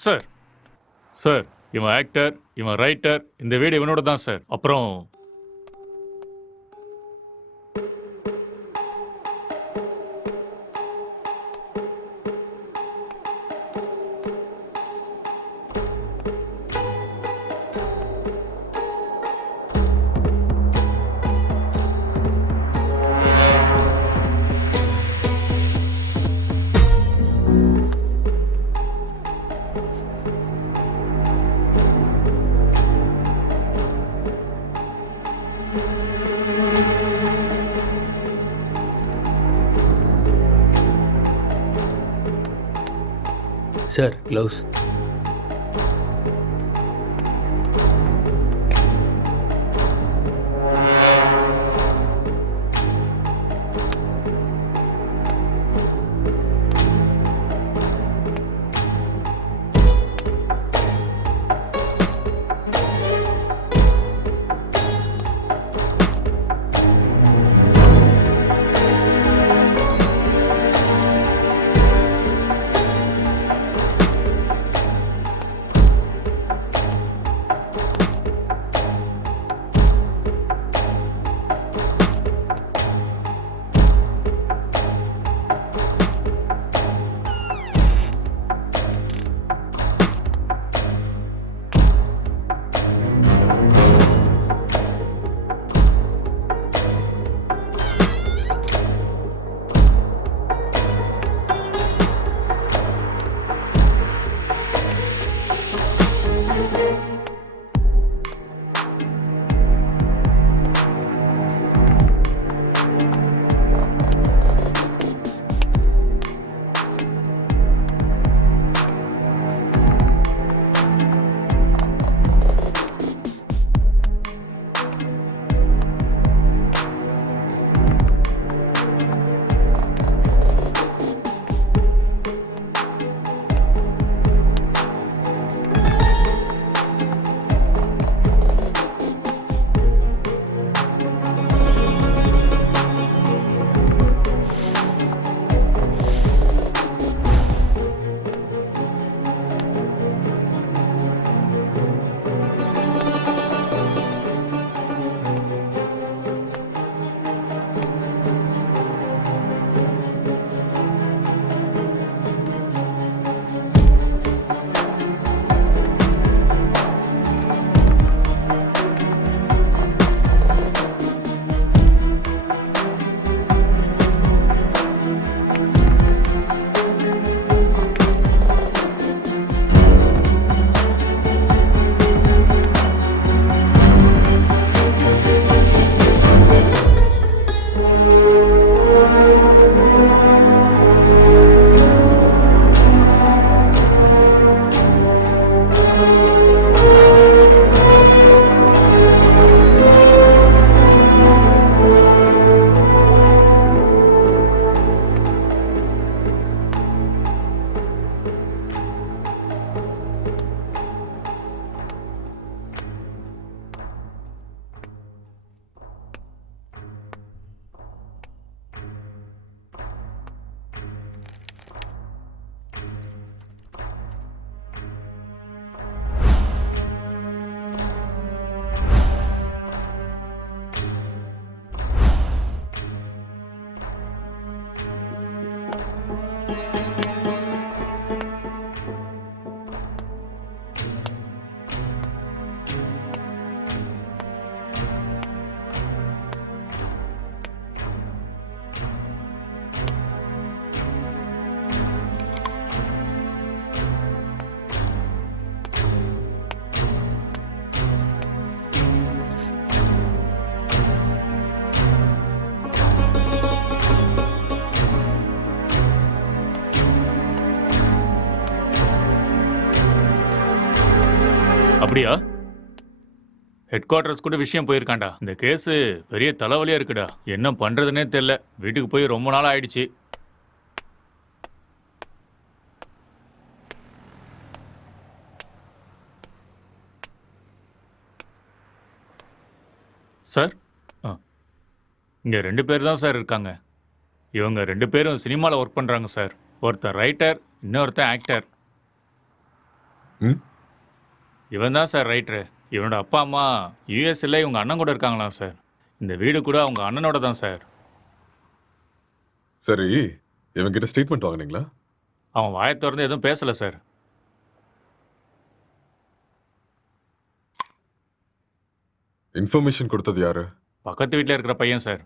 Sir sir இவன் actor, இவன் writer, இந்த வீடு இவனோட தான் சார். அப்புறம் சார் க்ளவுஸ். அப்படியா? ஹெட் குவார்டர்ஸ் கூட விஷயம் போயிருக்காண்டா. இந்த கேஸ் பெரிய தலைவலியா இருக்குடா. என்ன பண்றதுன்னே தெரியல. வீட்டுக்கு போய் ரொம்ப நாள் ஆயிடுச்சு. சார் இங்கே 2 பேர் தான் சார் இருக்காங்க. இவங்க 2 பேரும் சினிமாவில் ஒர்க் பண்ணுறாங்க சார். ஒருத்தன் ரைட்டர், இன்னொருத்தன் ஆக்டர். ம் இவன் தான் சார் ரைட்டரு. இவனோட அப்பா அம்மா யூஎஸ்ல இவங்க அண்ணன் கூட இருக்காங்களாம் சார். இந்த வீடு கூட அவங்க அண்ணனோட தான் சார். சரி, இவங்கிட்ட ஸ்டேட்மெண்ட் வாங்குனீங்களா? அவன் வாயை திறந்து எதுவும் பேசலை சார். இன்ஃபர்மேஷன் கொடுத்தது யாரு? பக்கத்து வீட்டில் இருக்கிற பையன் சார்.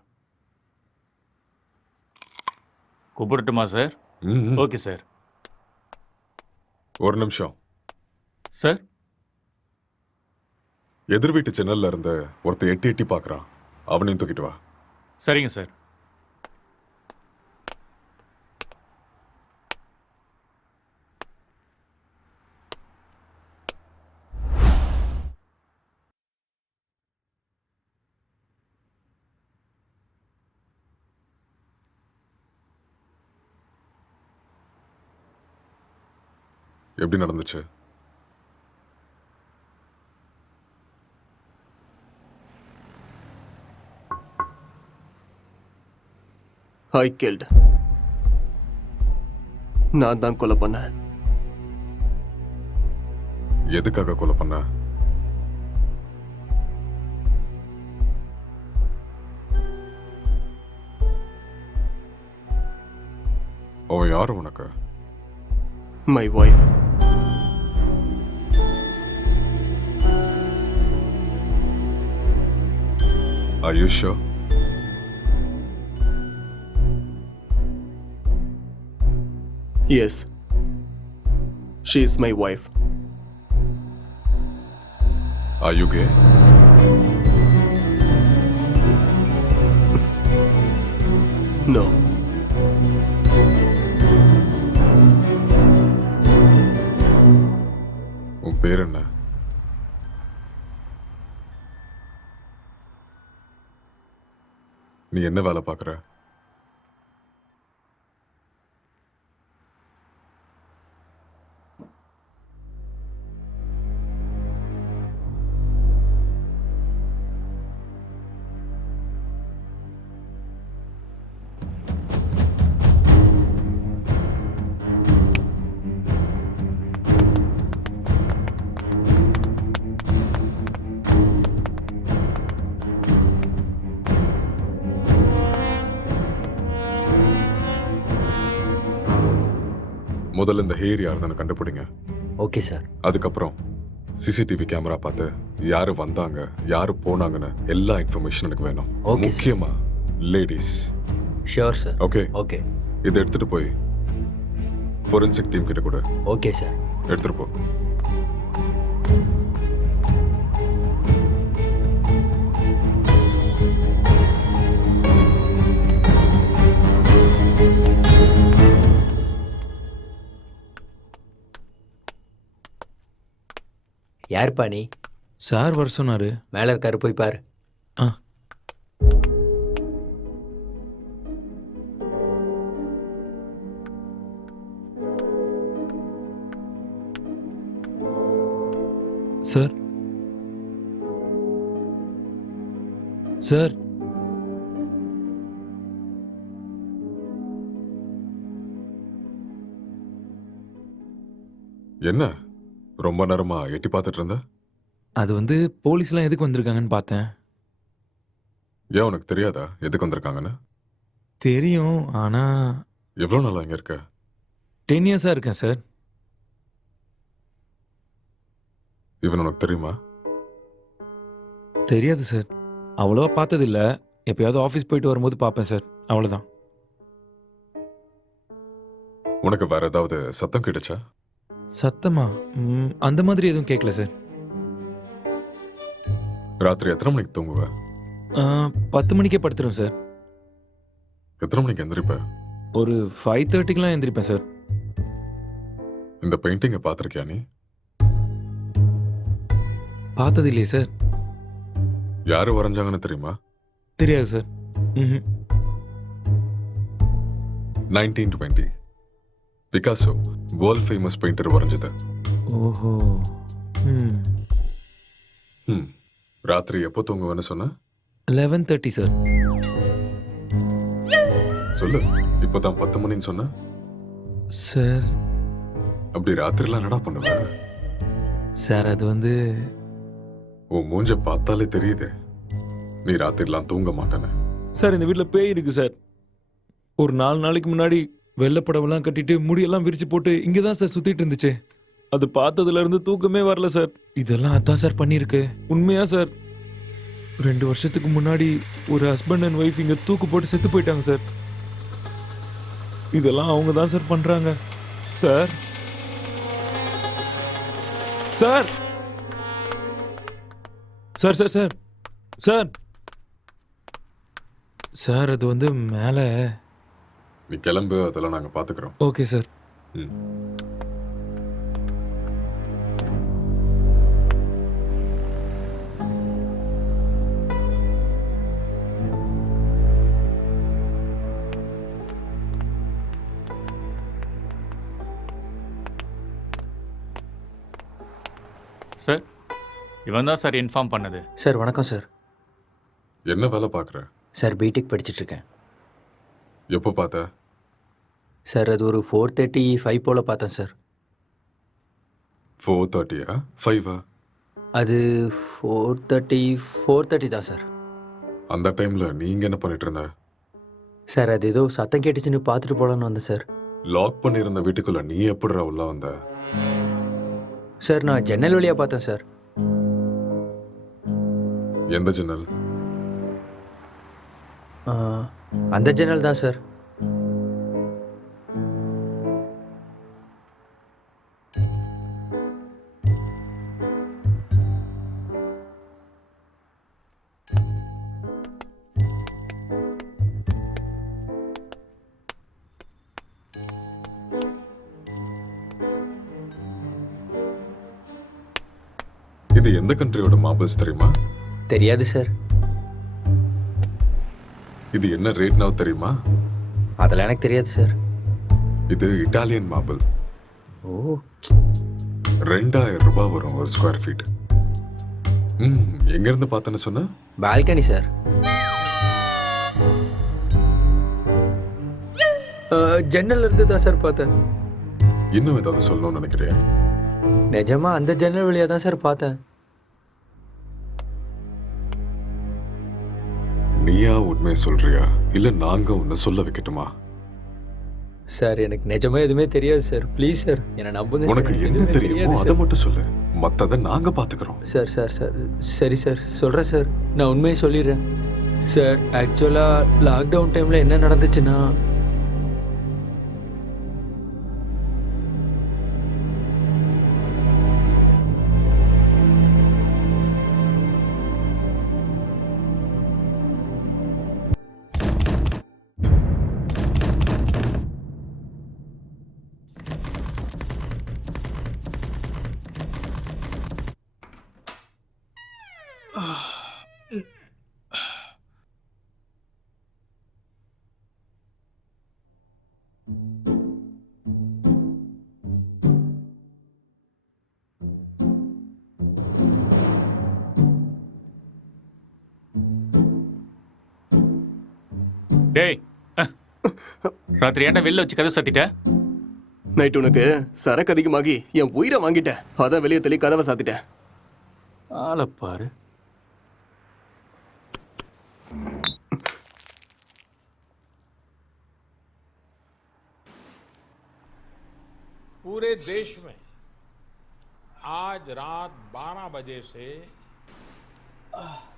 கூப்பிடட்டுமா சார்? ம் ஓகே சார். ஒரு நிமிஷம். சார் எதிர் வீட்டு ஜன்னல்ல இருந்து ஒருத்தன் எட்டி எட்டி பார்க்கறான். அவனையும் தூக்கிட்டு வா. சரிங்க சார். எப்படி நடந்துச்சு? ஐ கில்ட். நான் தான் கொலை பண்ணேன். எதுக்காக கொலை பண்ண? அவன் யாரு உனக்கு? My wife. Are you sure? Yes. She is my wife. Are you gay? No. உன் பேர் என்ன? நீ என்ன வேலை பார்க்குற? முதல்ல இந்த ஹேர் யாருன்னு கண்டுபிடிங்க. Okay sir. அதுக்கப்புறம் சிசிடிவி கேமரா பார்த்து யாரு வந்தாங்க, யாரு போனாங்கன்னு எல்லா இன்ஃபர்மேஷன் எனக்கு வேணும். Okay, sir. முக்கியமா ladies. Sure sir. Okay, okay. இதை எடுத்துட்டு போய் ஃபோரென்சிக் டீம் கிட்ட கூட ஓகே சார். எடுத்துட்டு போ. யாருப்பா நீ? சார் வர சொன்னாரு. மேலே இருக்காரு, போய் பாரு. ஆ. சார் சார் என்ன ரொம்ப நேரமா எட்டி பார்த்துட்டு இருந்த? அது வந்து போலீஸ்லாம் எதுக்கு வந்திருக்காங்கன்னு பார்த்தேன். ஏன் உனக்கு தெரியாதா எதுக்கு வந்திருக்காங்கன்னு? தெரியும், ஆனால் எவ்வளோ நாளா இங்க இருக்க? 10 இயர்ஸாக இருக்கேன் சார். இவன் உனக்கு தெரியுமா? தெரியாது சார், அவ்வளோவா பார்த்ததில்ல. எப்பயாவது ஆஃபீஸ் போயிட்டு வரும்போது பார்ப்பேன் சார், அவ்வளோதான். உனக்கு வேற ஏதாவது சத்தம் கிடைச்சா? சத்தமா? அந்த மாதிரி எதுவும் கேட்கல சார். ராத்திரி எத்தனை மணிக்கு தூங்குவ? 10 மணிக்கே படுத்துரும் சார். எத்தனை மணிக்கு எந்திரிப்ப? ஒரு 5:30க்கெலாம் எந்திரிப்பேன் சார். இந்த பெயிண்டிங்கை பார்த்துருக்கியா நீ? பார்த்தது இல்லையே சார். யாரு வரைஞ்சாங்கன்னு தெரியுமா? தெரியாது சார். ம். 1920 பிகாசோ வேர்ல்ட் ஃபேமஸ் பெயிண்டர் வரைஞ்சது. ஓஹோ. ம். ராத்திரி எப்போ தூங்குவேன்னு சொன்ன? 11:30 சார். சொல்லு. இப்போதான் 10 மணின்னு சொன்ன. சார் அப்படி ராத்திரிலாம் என்னடா பண்ணுவ? சார் அது வந்து உன் மூஞ்ச பார்த்தாலே தெரியுதே நீ ராத்திரிலாம் தூங்க மாட்டேன்னு. சார் இந்த வீட்டில் பேய் இருக்கு சார். ஒரு 4 நாளைக்கு முன்னாடி வெள்ளைப்படவெல்லாம் கட்டிட்டு முடியெல்லாம் விரிச்சு போட்டு இங்கே தான் சார் சுத்திட்டு இருந்துச்சு. அது பார்த்ததுல இருந்து தூக்கமே வரல சார். இதெல்லாம் அதான் சார் பண்ணியிருக்கு. உண்மையா சார், 2 வருஷத்துக்கு முன்னாடி ஒரு ஹஸ்பண்ட் அண்ட் ஒய்ஃப் இங்க தூக்கு போட்டு செத்து போயிட்டாங்க சார். இதெல்லாம் அவங்க தான் சார் பண்றாங்க. Sir sir sir sir sir sir sir அது வந்து மேலே. நீ கிளம்பு, அதெல்லாம் நாங்க பாத்துக்கிறோம். Okay sir. ம். சார் இவன் தான் சார் இன்ஃபார்ம் பண்ணது. சார் வணக்கம் சார். என்ன வேலை பாக்குற? சார் பிடெக் படிச்சிட்ருக்கேன். எப்போ பார்த்த? சார் அது ஒரு 4:35 போல் பார்த்தேன் சார். 4:30 5 அது 4:30 தான் சார். அந்த டைம்ல நீங்க என்ன பண்ணிட்டு இருந்த? சார் அது ஏதோ சத்தம் கேட்டுச்சுன்னு பார்த்துட்டு போகலான்னு வந்தேன் சார். லாக் பண்ணியிருந்த வீட்டுக்குள்ள நீ எப்படிடா உள்ள வந்த? சார் நான் ஜன்னல் வழியாக பார்த்தேன் சார். எந்த ஜன்னல்? ஆ, அந்த ஜன்னல் தான் சார். இது எந்த கண்ட்ரியோட மார்பிள்ஸ் தெரியுமா? தெரியாது சார். இது என்ன ரேட்னா தெரியுமா? அதெல்லாம் எனக்கு தெரியாது சார். இது இட்டாலியன் மார்பிள். ஓ 2000 ரூபாய் வரும் ஒரு ஸ்கொயர் ஃபீட். எங்க இருந்து பார்த்தேன்னு சொன்ன? Balcony sir. ஜன்னல் இருந்து தான் சார் பார்த்தேன். இன்னும் ஏதாவது சொல்லணும்னு நினைக்கிறேன்? நிஜமா அந்த ஜன்னல் வழியாக தான் சார் பார்த்தேன். நீயா உண்மையை சொல்றியா இல்ல நாங்க உன்னை சொல்ல வைக்கட்டுமா? சார் எனக்கு நிஜமா எதுவுமே தெரியாது சார். ப்ளீஸ் சார் என்னை நம்புங்க சார். உனக்கு எனக்கு என்ன எதுவுமே தெரியுமோ தெரியாது அதை சார். மட்டும் சொல்லு, மத்ததை நாங்க பாத்துக்கிறோம். சார் சார் சார் சரி சார் சொல்கிறேன் சார். நான் உண்மையை சொல்லிடுறேன் சார். ஆக்சுவலாக லாக்டவுன் டைமில் என்ன நடந்துச்சுன்னா, டேய் ராத்திரி ஏன்டா வெளில வச்சு கதை சாத்திட்ட? நைட் உனக்கு சரக்கு அதிகமாகி என் உயிரை வாங்கிட்டேன். அதான் வெளியே தள்ளி கதவை சாத்திட்டேன். ஆளை பாரு. पूरे देश में आज रात 12 बजे से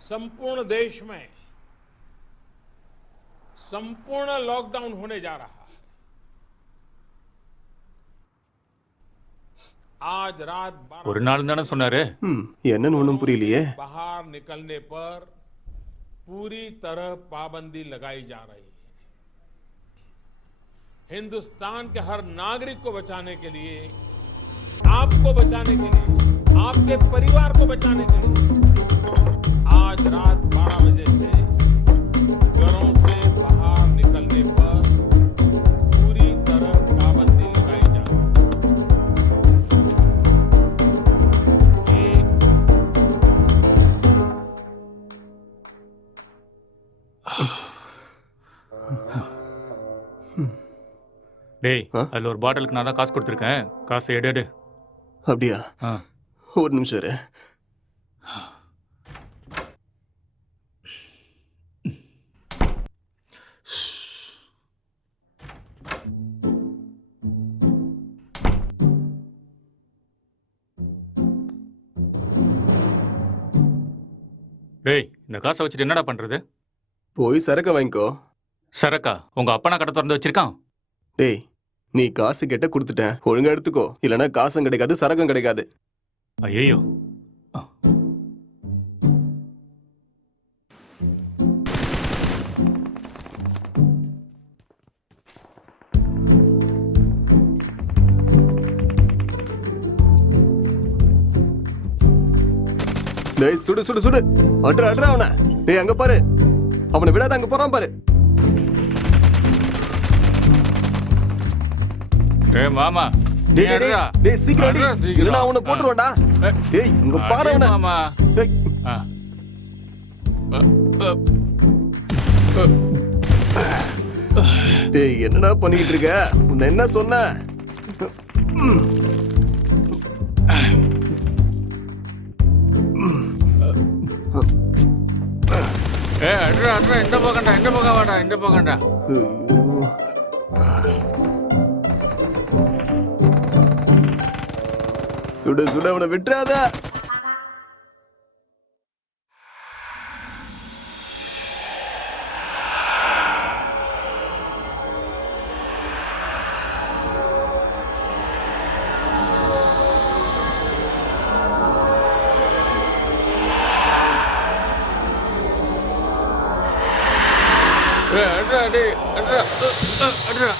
संपूर्ण देश में संपूर्ण लॉकडाउन होने जा रहा है। आज रात 12 ஒரு நாள் தானே சொன்னாரு. என்னன்னு ஒன்றும் புரியலையே. बाहर निकलने पर पूरी तरह पाबंदी लगाई जा रही है। हिंदुस्तान के हर नागरिक को बचाने के लिए, आपको बचाने के लिए, आपके परिवार को बचाने के लिए आज रात 12 बजे से घरों से बाहर निकलने पर पूरी तरह पाबंदी लगाई जा रही है। டேய் ஆ? அதுல ஒரு பாட்டிலுக்கு நான் தான் காசு கொடுத்துருக்கேன். காசை எடு. அப்படியா? ஆ. ஒரு நிமிஷம் இரு. டேய் இந்த காசை வச்சுட்டு என்னடா பண்றது? போய் சரக்க வாங்கிக்கோ. சரக்கா உங்க அப்பனா கடை திறந்து வச்சிருக்கான்? டேய், நீ காசு கேட்ட கொடுத்துட்டேன், ஒழுங்கா எடுத்துக்கோ. இல்லைன்னா காசும் கிடைக்காது, சரக்கும் கிடைக்காது. ஐயோ. டேய், சுடு சுடு சுடு. அட்ரா அவனை. டேய், அங்க பாரு. அவனை விடாத, அங்க போறான் பாரு. டேய் மாமா. டேய் டேய், டேய், டேய் சீக்கிரம் அடி. அட்ரா, சீக்கிரம். இல்லைன்னா அவனை போட்டுருவான்டா. டேய், இங்க பாரு அவனை. மாமா. டேய், ஆ. டேய், என்னடா பண்ணிட்டு இருக்க? உன்னை என்ன சொன்ன? அட்ரா இந்த பக்கம் வாடா. ஐயோ. சுடு சுடு, அவனை விட்டுறாத. அட்ரா.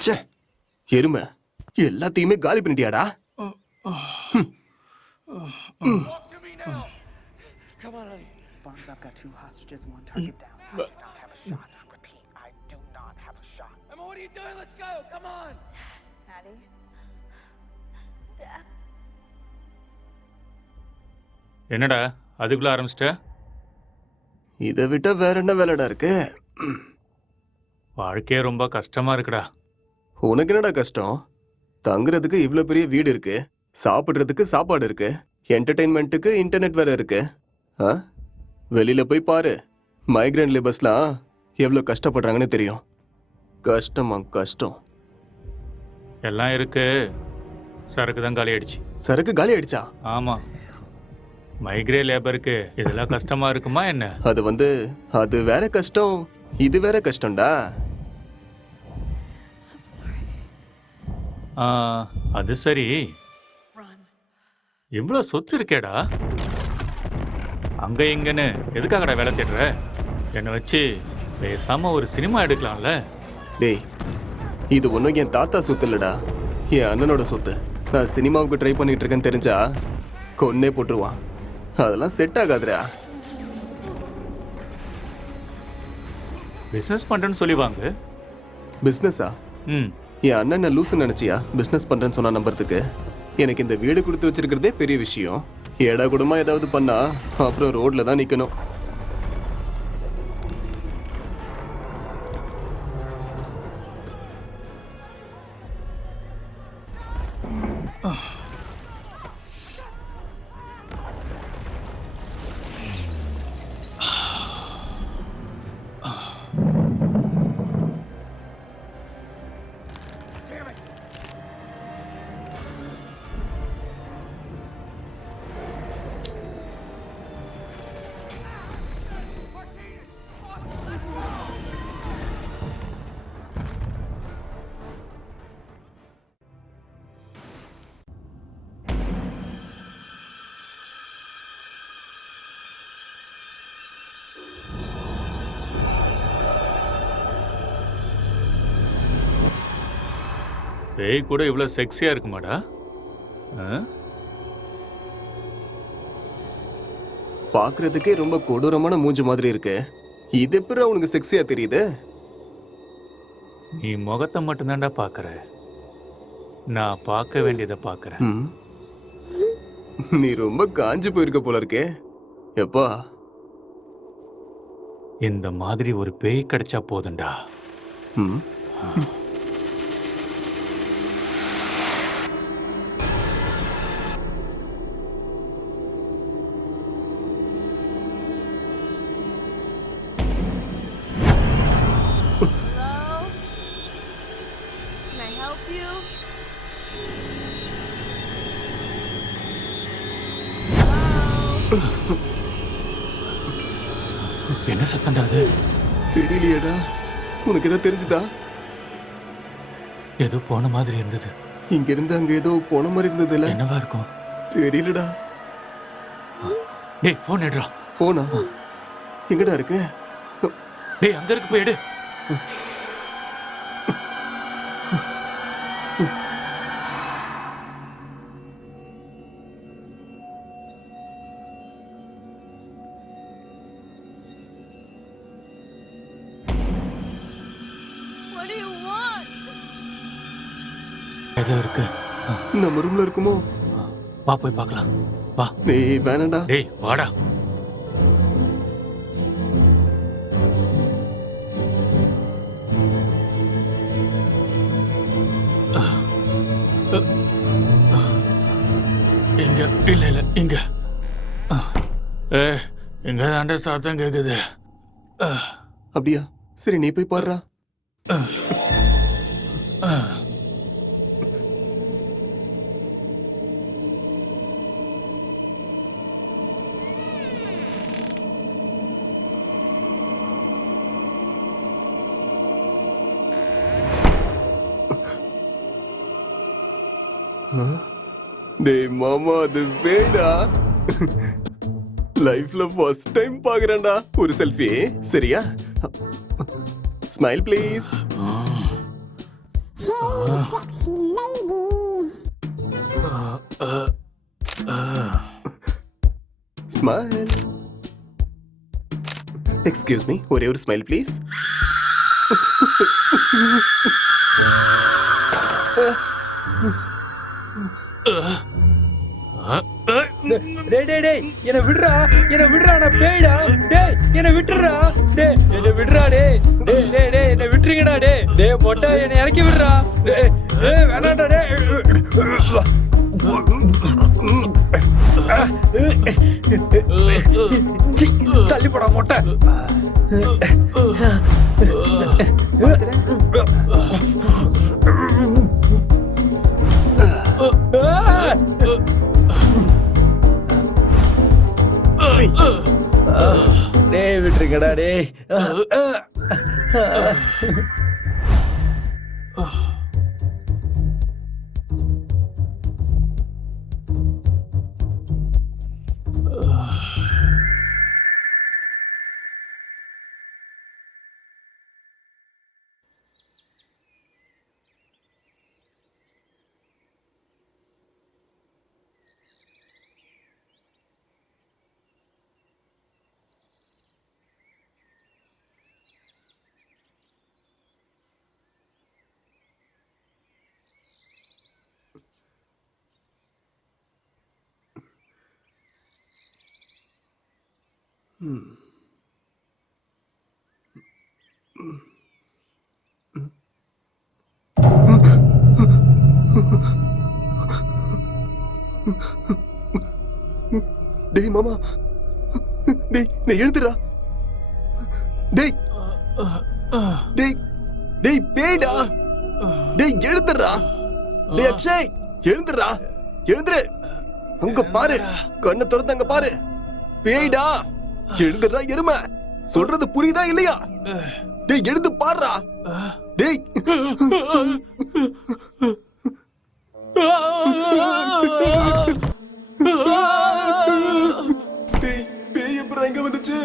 ச்சே, எருமை, எல்லாத்தையுமே காலி பண்ணிட்டியாடா? Barnes, I've got 2 hostages and 1 target down. I do not have a shot. Repeat, I do not have a shot. Emma, what are you doing? Let's go. Come on. Maddie. Dad. என்னடா அதுக்குள்ள ஆரம்பிச்சிட்ட? இதை விட்ட வேற என்ன வேலைடா இருக்கு? வாழ்க்கையே ரொம்ப கஷ்டமா இருக்குடா. உனக்கு என்னடா கஷ்டம்? தங்குறதுக்கு இவ்ளோ பெரிய வீடு இருக்கு, சாப்பிடுறதுக்கு சாப்பாடு இருக்கு, என்டர்டெயின்மெண்ட்டுக்கு இன்டர்நெட் வேற இருக்கு. ஆ? வெளியில போய் பாரு, மைக்ரேன் லேபர்ஸ்லாம் எவ்வளோ கஷ்டப்படுறாங்கன்னு தெரியும். கஷ்டமா கஷ்டம். எல்லாம் இருக்கு, சரக்கு தான் காலி ஆயிடுச்சு. சரக்கு காலி ஆயிடுச்சா? ஆமா, மைக்ரே லேபருக்கு இதெல்லாம் கஷ்டமா இருக்குமா என்ன? அது வேற கஷ்டம், இது வேற கஷ்டம்டா. அது சரி, Run. இவ்வளோ சொத்து இருக்கேடா, அங்க இங்கன்னு எதுக்காகடா வேலை தேடுற? என்னை வச்சு பேசாம ஒரு சினிமா எடுக்கலாம்ல? டேய், இது ஒன்றும் என் தாத்தா சொத்து இல்லடா, என் அண்ணனோட சொத்து. நான் சினிமாவுக்கு ட்ரை பண்ணிட்டு இருக்கேன்னு தெரிஞ்சா கொன்னே போட்டுருவான். அதெல்லாம் செட் ஆகாதுடா. பிஸ்னஸ் பண்றேன்னு சொல்லி வாங்க. பிஸ்னஸா? ம், என் அண்ணன் லூசுன்னு நினைச்சியா பிஸ்னஸ் பண்றேன்னு சொன்னா நம்புறதுக்கு? எனக்கு இந்த வீடு கொடுத்து வச்சிருக்கிறதே பெரிய விஷயம். ஏடா கூடமா ஏதாவது பண்ணா அப்புறம் ரோட்ல தான் நிக்கணும். பேய் கூட இவ்வளோ செக்ஸியாக இருக்குமாடா? ஆ? பாக்குறதுக்கே ரொம்ப கொடூரமான மூஞ்சி மாதிரி இருக்கு. இது எப்படி அவனுக்கு செக்ஸியா தெரியுது? நீ முகத்தை மட்டும்தான்டா பார்க்குற. நான் பார்க்க வேண்டியதை பார்க்குறேன். ம். நீ ரொம்ப காஞ்சு போயிருக்க போல இருக்கே. எப்பா இந்த மாதிரி ஒரு பேய் கிடைச்சா போதும்டா. ம். Hello? Can I help you? Hello? என்ன சத்தம்டா அது? தெரியலையேடா. உனக்கு ஏதோ தெரிஞ்சுதா? ஏதோ போன மாதிரி இருந்தது. இங்க இருந்து அங்க ஏதோ போன மாதிரி இருந்ததுல. என்னவா இருக்கும்? தெரியலடா. டேய் ஃபோன் எடுறா. போனா எங்கடா இருக்கு? டேய் அங்க இருக்கு, போய் எடு. What do you want? ஏதோ இருக்கு. நம்ம ரூம்ல இருக்குமோ? வா போய் பார்க்கலாம். வா. டேய் வேணாம்டா. டேய் வாடா. இங்க இல்ல இல்ல இங்க. இங்க தாண்ட சத்தம் கேக்குது. அப்படியா? சரி நீ போய் பாருடா. டேய் மாமா, அது வேடா. லைஃப்ல ஃபர்ஸ்ட் டைம் பாக்குறேன்டா. ஒரு செல்ஃபி சரியா? Smile please. Smile. Excuse me, ஒரே ஒரு ஸ்மைல் ப்ளீஸ். டேய் டேய் டேய் என்ன விடுறா, என்ன விடுறா, நான் பேய்டா. டேய் என்ன விட்டுறா. டேய் என்ன விடுறா. டேய் டேய் டேய் டேய் என்ன விட்டுறீங்கடா. டேய் டேய் மொட்டை என்ன இறக்கி விடுறா. டேய் டேய் வேணாம்டா. டேய் சீ, தள்ளி போடா மொட்டை. டேய் விட்டுருங்கடா. டேய் டேய் மாமா, டேய் நீ எழுந்துடா. டேய் டேய் டேய் பேய்டா. டேய் எழுந்துடா. டேய் அக்ஷய் எழுந்துடா. எழுந்துரு. அங்க பாரு, கண்ணை திறந்து அங்க பாரு. பேய்டா. எழுந்துடா எருமை. சொல்றது புரியுதா இல்லையா? டேய் எழுந்து பாருடா. டேய் டேய் பேய் எப்பறம் எங்க வந்துச்சு?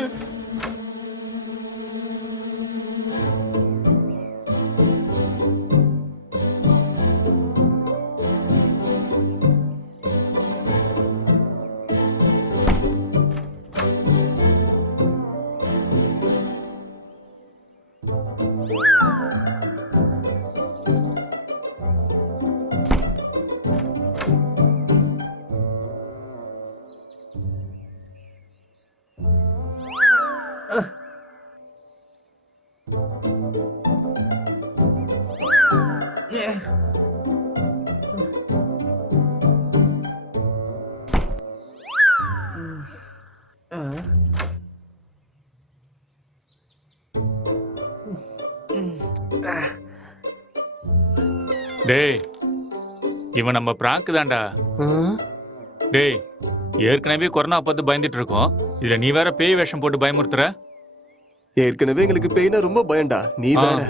டேய் இவன் நம்ம பிராங்க் தான்டா. ஆ? டேய் ஏற்கனவே கொரோனா பார்த்து பயந்துட்டு இருக்கோம், இதுல நீ வேற பேய் வேஷம் போட்டு பயமுறுத்துற. ஏற்கனவே எங்களுக்கு பெயினா ரொம்ப பயம்டா, நீ ஆ. வேற.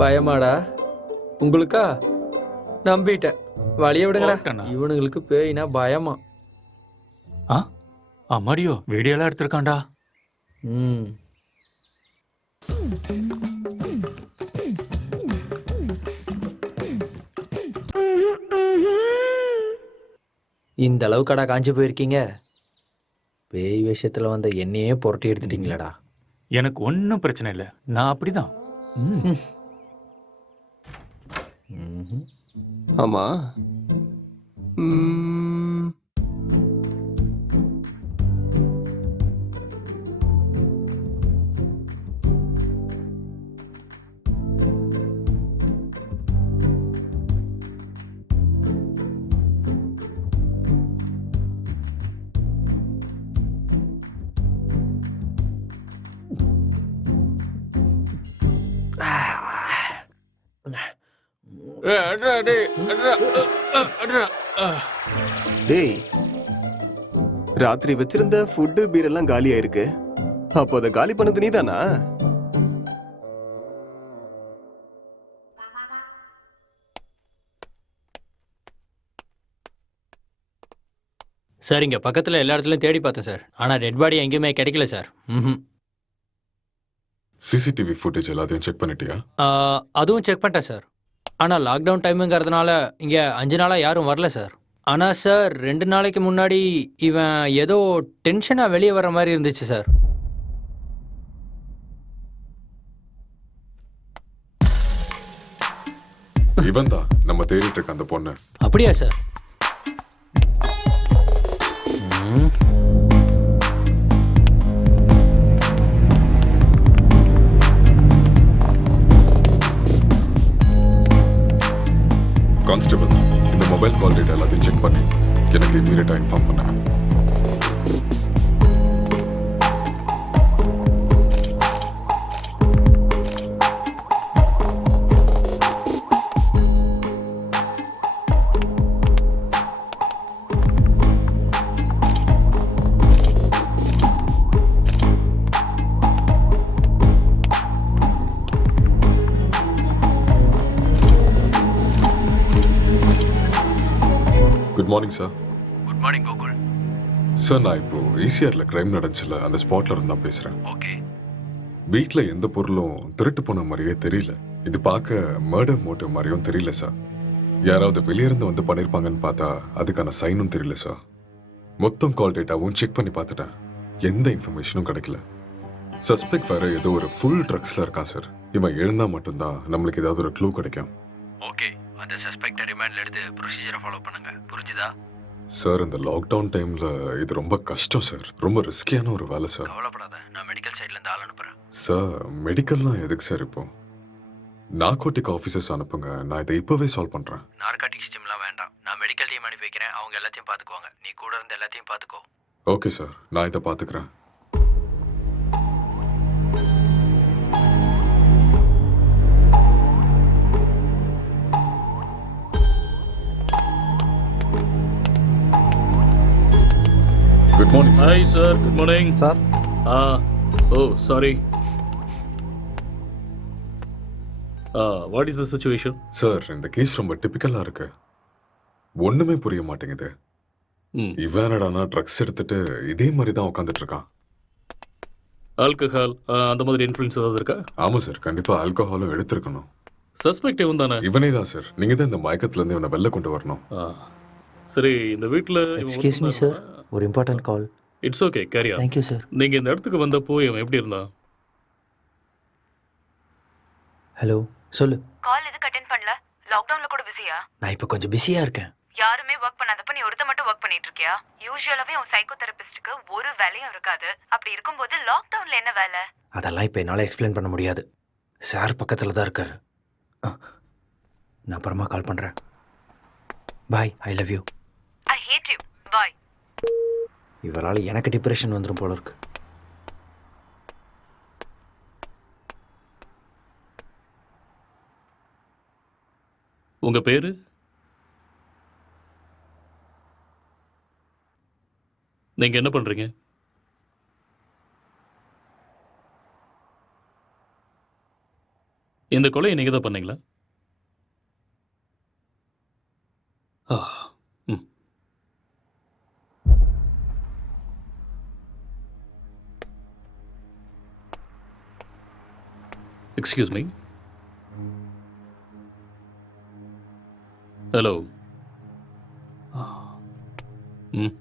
பயமாடா உங்களுக்கா? நம்பிட்டேன். வழிய விடுங்கடா. போட்டேனா? இவனுங்களுக்கு பேய்னா பயமா? அம்மாடியோ வீடியோலாம் எடுத்திருக்கான்டா. ம். இந்த அளவுக்கடா காஞ்சி போயிருக்கீங்க? பேய் விஷயத்துல வந்த என்னையே புரட்டி எடுத்துட்டீங்களடா. எனக்கு ஒன்றும் பிரச்சனை இல்லை, நான் அப்படிதான். ம். ஆமா. ம், அட்ரா, டேய், அட்ரா, அட்ரா. டேய், ராத்திரி வச்சிருந்த ஃபுட்டு பீர் எல்லாம் காலியா இருக்கு. அப்போ அதை காலி பண்ணது நீதானா? சார் இங்கே பக்கத்தில் எல்லா இடத்துலையும் தேடி பார்த்தேன் சார், ஆனால் டெட் பாடி எங்கேயுமே கிடைக்கல சார். ம். சிசிடிவி ஃபுட்டேஜ் எல்லாத்தையும் செக் பண்ணிட்டியா? அதுவும் செக் பண்ணிட்டேன் சார். ஆனால் லாக்டவுன் டைமுங்கிறதுனால இங்கே 5 நாளாக யாரும் வரல சார். ஆனால் சார் 2 நாளைக்கு முன்னாடி இவன் ஏதோ டென்ஷனாக வெளியே வர மாதிரி இருந்துச்சு சார். இவன் தான் நம்ம தேடிட்டு இருக்க அந்த பொண்ணு. அப்படியா சார்? ம். கான்ஸ்டபிள், இந்த மொபைல் கால் டேட்டா எல்லாத்தையும் செக் பண்ணி எனக்கு இம்மீடியட்டாக இன்ஃபார்ம் பண்ணுங்க. Good morning sir. Good morning Gokul. Sir, நான் இப்போ ஈசிஆர்ல கிரைம் நடந்துச்சுல, அந்த ஸ்பாட்ல இருந்து தான் பேசுறேன். ஓகே. வீட்ல எந்த பொருளும் திருட்டு போன மாதிரியே தெரியல. இது பார்க்க மர்டர் மோட்டிவ் மாதிரியும் தெரியல சார். யாராவது வெளியிருந்து வந்து பண்ணிருப்பாங்கன்னு பார்த்தா அதுக்கான சைனும் தெரியல சார். மொத்தம் கால் டேட்டாவும் செக் பண்ணி பார்த்துட்டேன், எந்த இன்ஃபர்மேஷனும் கிடைக்கல. சஸ்பெக்ட் வேற ஏதோ ஒரு ஃபுல் ட்ரக்ஸ்ல இருக்கான் சார். இவன் எழுந்தா மட்டும்தான் நம்மளுக்கு ஏதாவது ஒரு க்ளூ கிடைக்கும். ஓகே, அந்த சஸ்பெக்டை ரிமாண்ட்ல எடுத்து ப்ரொசீஜரை ஃபாலோ பண்ணுங்க, புரிஞ்சுதா? சார், இந்த லாக்டவுன் டைம்ல இது ரொம்ப கஷ்டம் சார். ரொம்ப ரிஸ்கியான ஒரு வேலை சார். கவலைப்படாத, நான் மெடிக்கல் சைட்ல இருந்து ஆள் அனுப்புறேன். சார், மெடிக்கல்லாம் எதுக்கு சார் இப்போ? நார்கோட்டிக் ஆஃபீஸர்ஸ் அனுப்புங்க, நான் இதை இப்போவே சால்வ் பண்ணுறேன். நார்காட்டிக்ஸ் டீம்லாம் வேண்டாம், நான் மெடிக்கல் டீம் அனுப்பி வைக்கிறேன், அவங்க எல்லாத்தையும் பார்த்துக்குவாங்க. நீ கூட இருந்து எல்லாத்தையும் பார்த்துக்கோ. ஓகே சார், நான் இதை பார்த்துக்கிறேன். Good morning sir. Hi sir, good morning sir. Oh sorry. What is the situation? Sir, இந்த கேஸ் ரொம்ப டிபிக்கலாக இருக்கு. ஒன்றுமே புரிய மாட்டேங்குது. இவன் என்னடானா ட்ரக்ஸ் எடுத்துட்டு இதே மாதிரி தான் உட்காந்துட்டு இருக்கான். ஆல்கஹால் அந்த மாதிரி இன்ஃப்ளூயன்ஸ் ஏதாவது இருக்கா? ஆமாம் சார், கண்டிப்பாக ஆல்கஹாலும் எடுத்திருக்கணும். சஸ்பெக்ட் இவன் தானே? இவனே தான் சார். நீங்கள் தான் இந்த மயக்கத்துலேருந்து இவனை வெளில கொண்டு வரணும். சரி, இந்த வீட்டில் எக்ஸ்கியூஸ் மீ சார், ஒரு important call. It's okay, carry on. Thank you sir. நீங்கள் இந்த இடத்துக்கு வந்தப்போ இவன் எப்படி இருந்தான்? ஹலோ, சொல்லு. கால் எதுக்கு அட்டென்ட் பண்ணல? லாக்டவுன்ல கூட பிஸியா? நான் இப்போ கொஞ்சம் பிஸியாக இருக்கேன். யாருமே ஒர்க் பண்ணாதப்ப நீ ஒருத்த மட்டும் ஒர்க் பண்ணிட்டு இருக்கியா? யூசுவலாவே உன் சைக்கோ தெரபிஸ்டுக்கு ஒரு வேலையும் இருக்காது. அப்படி இருக்கும்போது லாக்டவுன்ல என்ன வேலை? அதெல்லாம் இப்போ என்னால் எக்ஸ்பிளைன் பண்ண முடியாது. சார் பக்கத்தில் தான் இருக்காரு. நான் அப்புறமா கால் பண்ணுறேன். Bye, I love you. I hate you. Bye. இவரால் எனக்கு டிப்ரெஷன் வந்துடும் போல இருக்கு. உங்க பேரு? நீங்க என்ன பண்றீங்க? இந்த கொலையை நீங்க தான் பண்ணீங்களா? ஆ, ம். Excuse me. ஹலோ. ம்.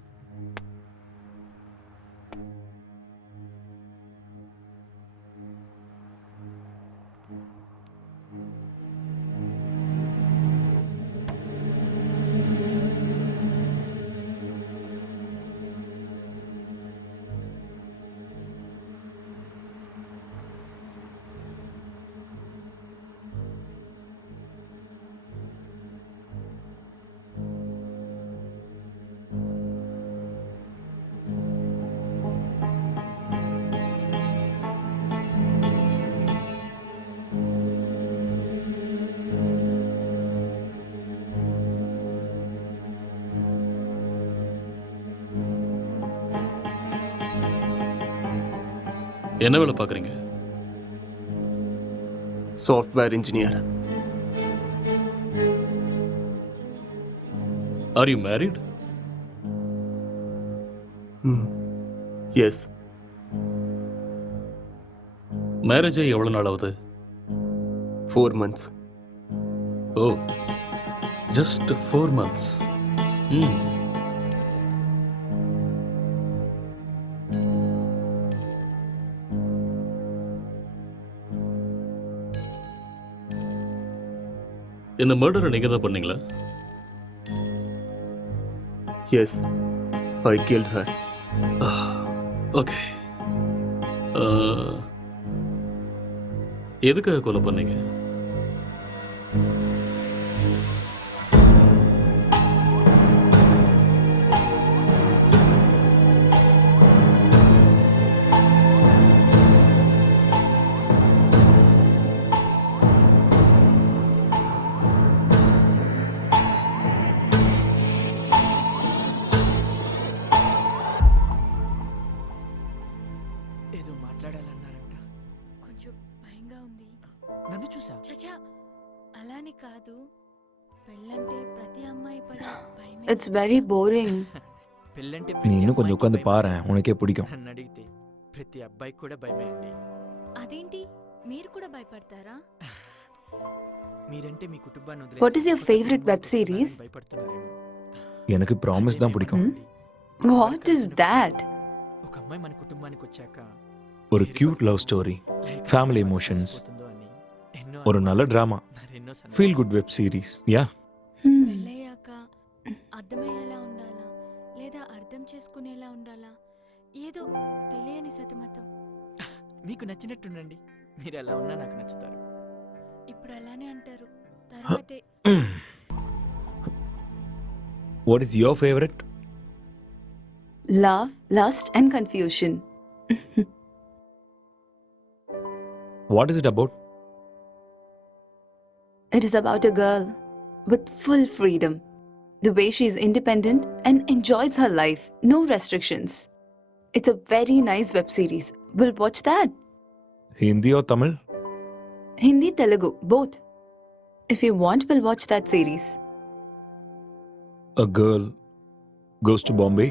என்ன வேலை பார்க்குறீங்க? Software engineer. Are you married? Yes. Marriage ஆகி எவ்வளோ நாள் ஆகுது? 4 months. ஓ, ஜஸ்ட் 4 months. ம். இந்த மர்டரை நீங்க தான் பண்ணீங்களா? எஸ், ஐ killed her. ஓகே. எதுக்காக கொலை பண்ணீங்க? ఏదో మాట్లాడాలన్నారంట. కొంచెం భయంగా ఉంది. నన్ను చూసా? చచా అలాని కాదు. పెళ్ళంటే ప్రతి అమ్మాయి పడే భయమే. It's very boring. పెళ్ళంటే நீ ప్రతి இன்னும் கொஞ்சம் అమ్మాయికి உட்காந்து భయమే. பாரேன், உனக்கே பிடிக்கும். నన్ను అడిగితే ప్రతి అబ్బాయికి కూడా భయమే అండి. అదేంటి మీరు కూడా భయపడతారా? మీరంటే మీ కుటుంబాన్ని వదిలేసి What is your కొత్త favorite కుటుంబానికి web series? వస్తున్నారని భయపడుతున్నారేమో. எனக்கு ப்ராமிஸ் தான் பிடிக்கும். What is that? ఒక అమ్మాయి మన కుటుంబానికి వచ్చాక ஒரு వేరే క్యూట్ వాళ్ళ லவ் ஸ்டோரி, లైఫ్ family ఎలా emotions, కలిసిపోతుందో అని ఎన్నో ஒரு நல்ல ட்ராமா, మరెన్నో సందేహాలు. Feel good web series. Yeah, పెళ్ళయ్యాక అర్థమయ్యేలా ఉండాలా లేదా అర్థం చేసుకునేలా ఉండాలా? ఏదో తెలియని సతమతం. మీకు నచ్చినట్టుండండి. మీరు ఎలా ఉన్నా నాకు నచ్చుతారు. ఇప్పుడు అలానే అంటారు, తర్వాతే what is your favourite? Love, lust and confusion. What is it about? It is about a girl with full freedom. The way she is independent and enjoys her life. No restrictions. It's a very nice web series. We'll watch that. Hindi or Tamil? Hindi, Telugu, both. If you want, we'll watch that series. A girl goes to Bombay.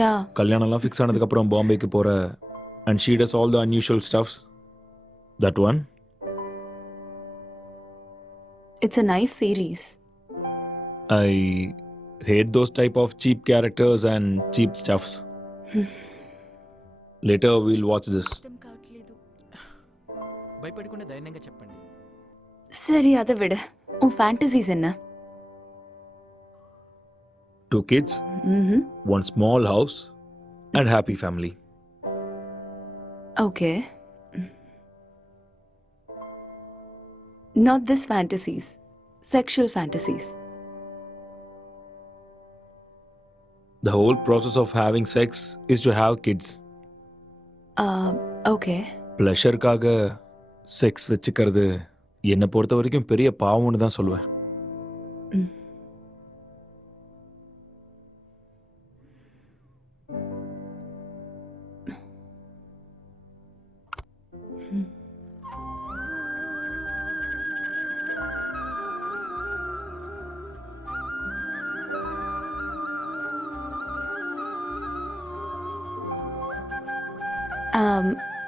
Yeah, கல்யாணம்லாம் fix ஆனதுக்கு அப்புறம் பாம்பேக்கு போற and she does all the unusual stuffs. That one? it's a nice series. I hate those type of cheap characters and cheap stuffs. Later we'll watch this. అర్థం కావట్లేదు. భయపడకుండా ధైర్యంగా చెప్పండి. சரி, அதை விட உன் ஃபேண்டசிஸ் என்ன? 2 kids, one small house and happy family. Okay. Not this fantasies, sexual fantasies. The whole process of having sex is to have kids. Okay. ப்ளஷருக்காக செக்ஸ் வச்சுக்கிறது என்னை பொறுத்த வரைக்கும் பெரிய பாவம்னு தான் சொல்லுவேன்.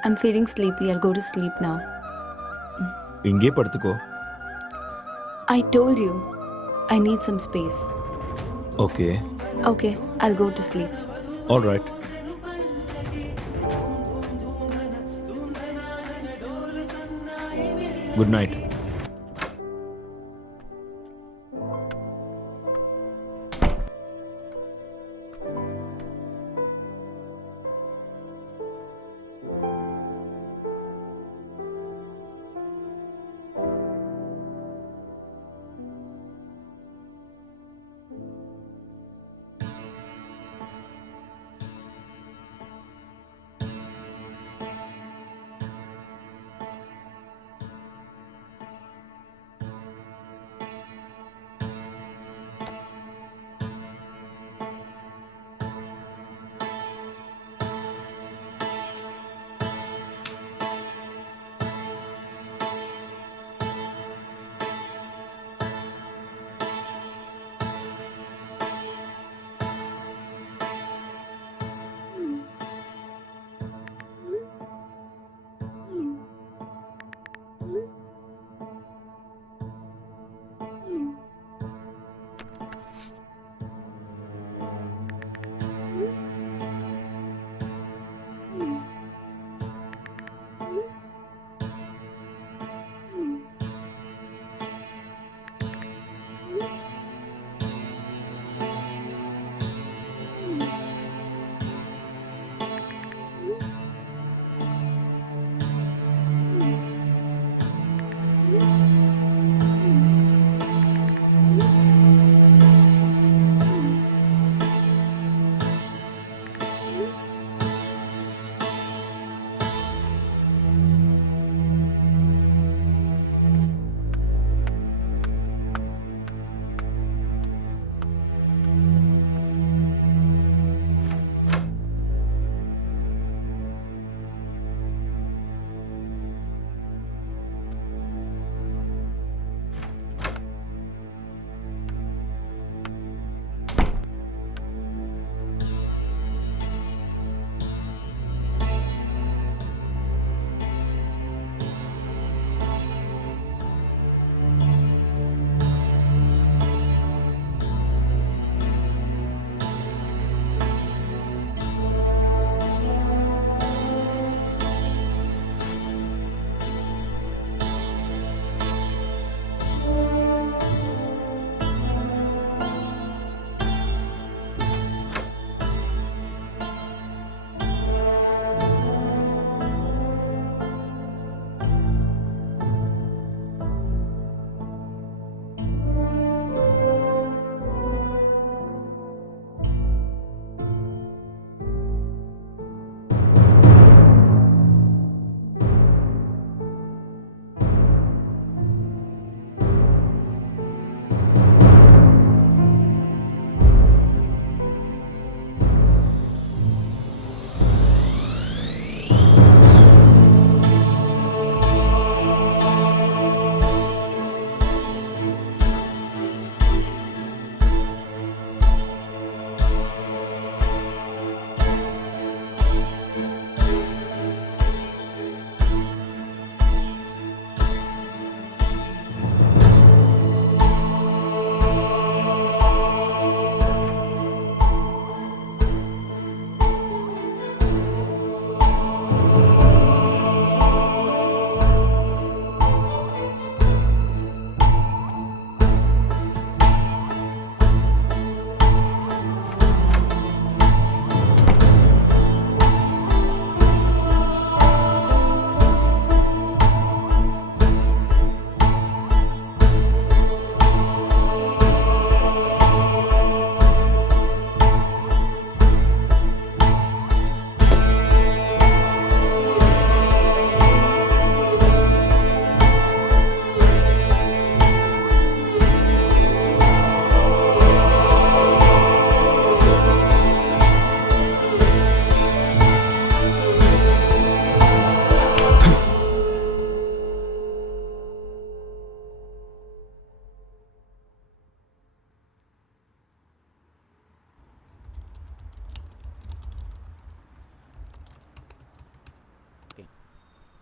I'm feeling sleepy. I'll go to sleep now. இங்கே படுத்துக்கோ. I told you, I need some space. Okay. Okay, I'll go to sleep. All right. Good night.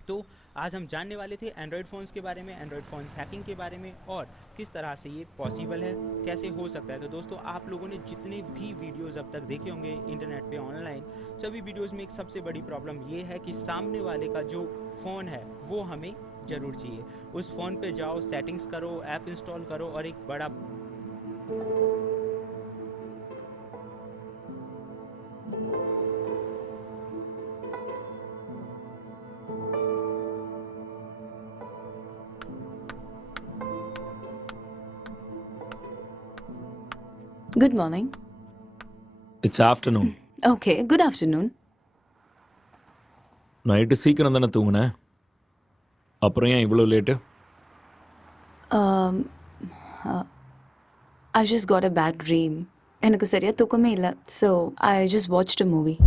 तो आज हम जानने वाले थे एंड्रॉयड फ़ोन्स के बारे में, एंड्रॉयड फ़ोन्स हैकिंग के बारे में और किस तरह से ये पॉसिबल है, कैसे हो सकता है। तो दोस्तों आप लोगों ने जितने भी वीडियोस अब तक देखे होंगे इंटरनेट पे ऑनलाइन, सभी वीडियोस में एक सबसे बड़ी प्रॉब्लम ये है कि सामने वाले का जो फ़ोन है वो हमें ज़रूर चाहिए। उस फ़ोन पे जाओ, सेटिंग्स करो, ऐप इंस्टॉल करो और एक बड़ा Good morning. It's afternoon. Okay, good afternoon. Night சீக்கிரம் தானே தூங்குனேன், அப்புறம் ஏன் இவ்வளோ late? Um, I just got a bad dream. எனக்கு சரியா தூக்கமே இல்லை. So, I just watched a movie.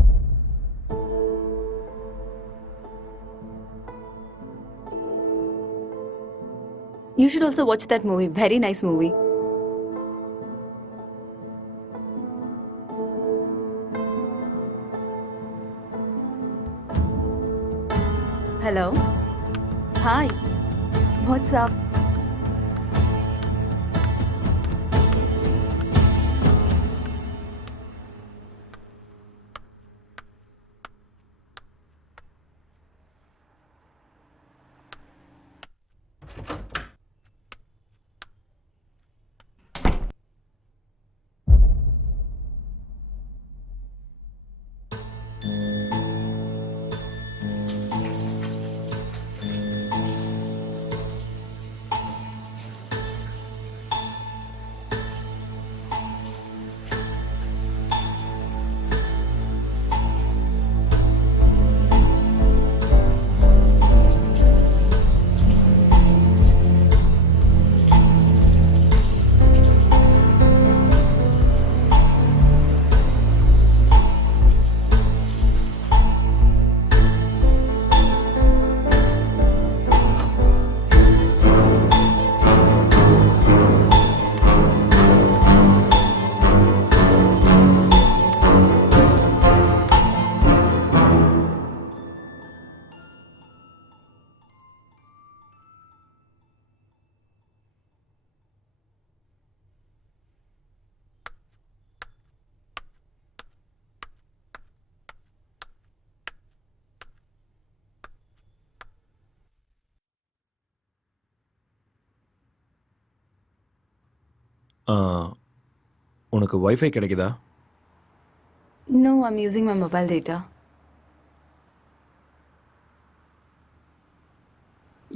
You should also watch that movie. Very nice movie. Hello. Hi. What's up? உனக்கு வைஃபை கிடைக்குதா? No, I'm using my mobile data.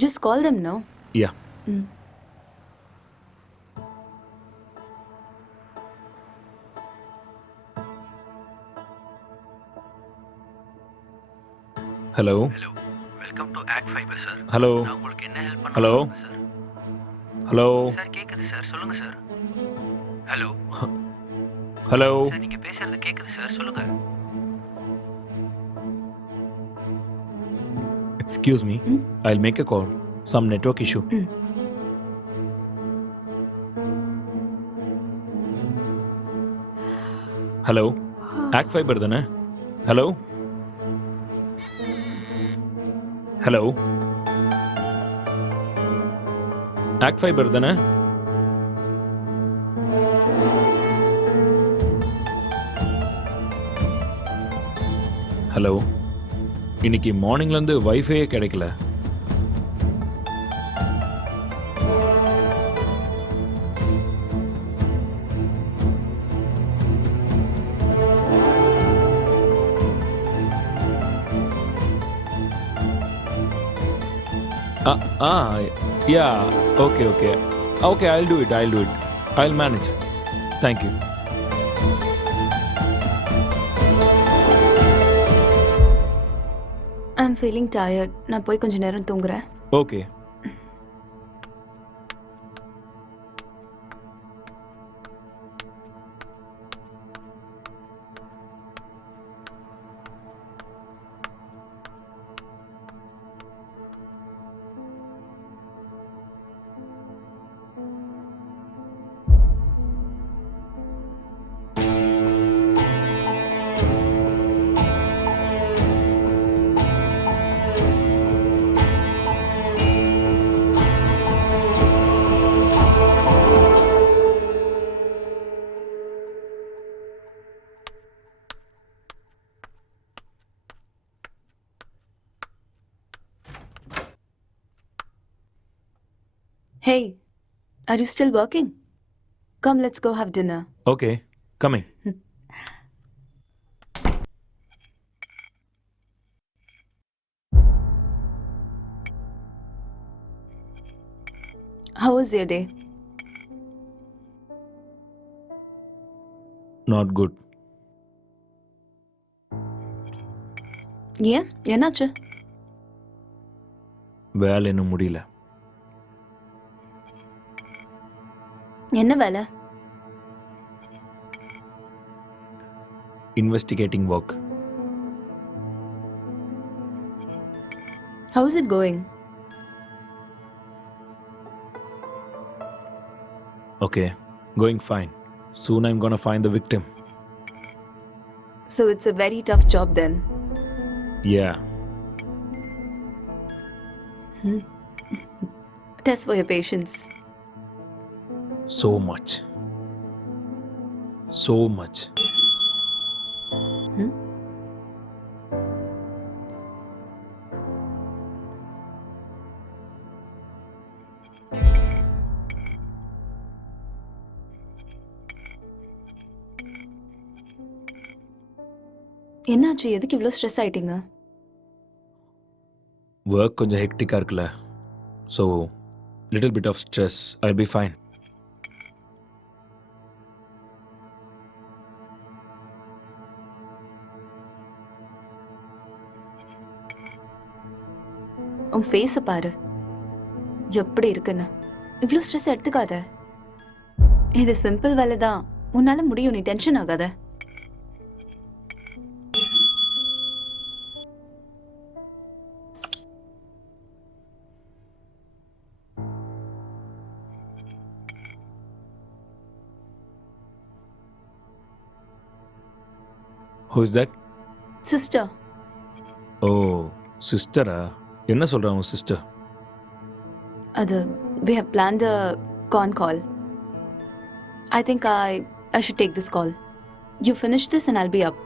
Just call them now. Yeah. Hello. Hello, welcome to act fibre sir. Hello. நான் உங்களுக்கு என்ன help பண்ண hello. Sir? Hello. Sir கேக்குது sir, சொல்லுங்க sir. Hello hello. Sir, நீங்க பேசுறது கேக்குது சார், சொல்லுங்க. Excuse me, I'll make a call. Some network issue. Hello, act fibre தானே? ஹலோ. ஹலோ, ஆக்ட் ஃபைபர் தானே? ஹலோ, இன்னைக்கு மார்னிங்லேருந்து வைஃபையே கிடைக்கல. Yeah, okay. Okay, I'll do it. I'll manage. Thank you. I'm feeling tired. நான் போய் கொஞ்ச நேரம் தூங்குறேன். Okay. Hey, are you still working? Come, let's go have dinner. Okay coming. How was your day? Not good. ஏன் என்னாச்சு? வேலை இன்னும் முடியல. என்ன வேலை? Investigating work. How is it going? Okay, going fine. Soon I'm gonna find the victim. So it's a very tough job then. Yeah. Test for your patience. So much. So much. என்னாச்சு? எதுக்கு இவ்வளோ stress ஆயிட்டீங்க? Work கொஞ்சம் ஹெக்டிக்காக இருக்குல்ல, so little bit of stress. I'll be fine. உன் ஃபேஸை பாரு, எப்படி இருக்குன்னு. இவ்வளோ ஸ்ட்ரெஸ் எடுத்துக்காத. இது சிம்பிள் வேலை தான், உன்னால முடியும். நீ டென்ஷன் ஆகாத. Who is that? சிஸ்டர். ஓ சிஸ்டரா? என்ன சொல்கிறா உன் சிஸ்டர்? அது we have planned a con call. I think I should take this call. You finish this and I'll be up.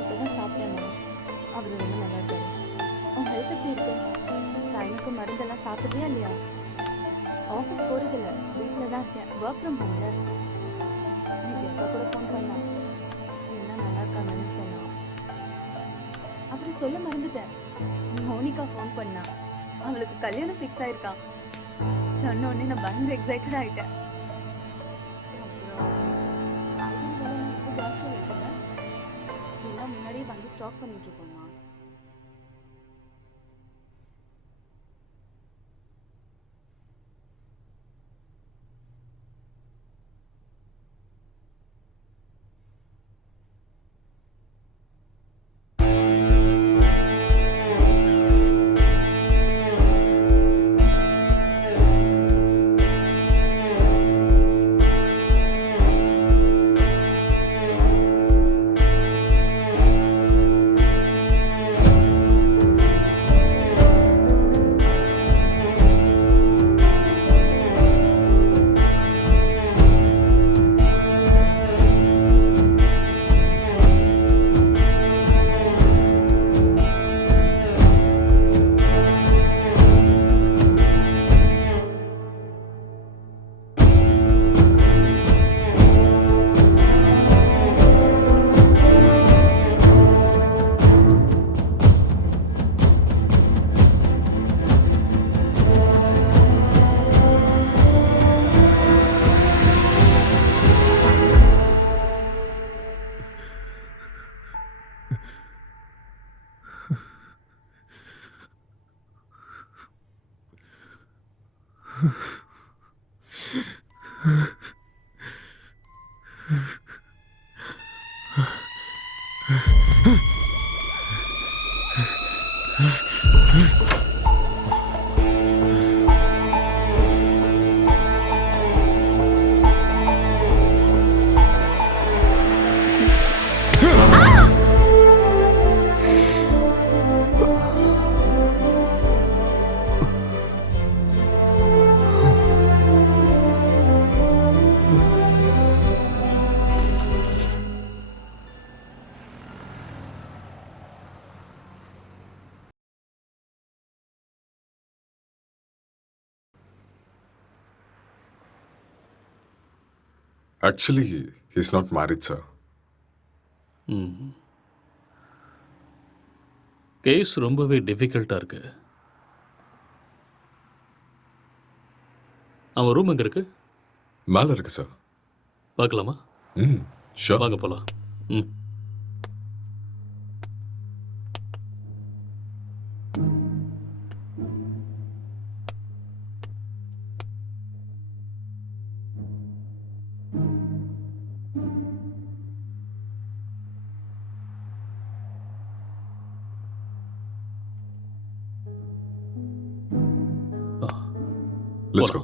இப்பதான் சாப்பிட்டேன். அவர் ரொம்ப நல்லா இருக்காரு. உன் ஹெல்த் எப்படி இருக்கு? டைமுக்கு மருந்தெல்லாம் சாப்பிட்றியா இல்லையா? ஆஃபீஸ் போகிறதில்ல, வீட்டில் தான் இருக்கேன். ஒர்க் ஃப்ரம் ஹோம்ல. நேற்று அக்கா கூட ஃபோன் பண்ணான். எல்லாம் நல்லா இருக்காங்கன்னு சொன்னான். அப்புறம் சொல்ல மறந்துட்டேன், மோனிகா ஃபோன் பண்ணா. அவளுக்கு கல்யாணம் ஃபிக்ஸ் ஆயிருக்கான். சொன்ன உடனே நான் பயங்கர எக்ஸைட்டட் ஆகிட்டேன். அப்புறம் காய்கறி விலைலாம் இப்போ ஜாஸ்தி ஆயிடுச்சுல்ல, எல்லாம் முன்னாடியே வாங்கி ஸ்டாக் பண்ணிட்டு இருக்கோமா. Actually he's not married sir. Case ரொம்பவே டிஃபிகல்ட்டாக இருக்கு. அவன் ரூம் எங்கே இருக்கு? மேலே இருக்கு சார். பார்க்கலாமா? ஷோர். வாங்க போகலாம். Let's go.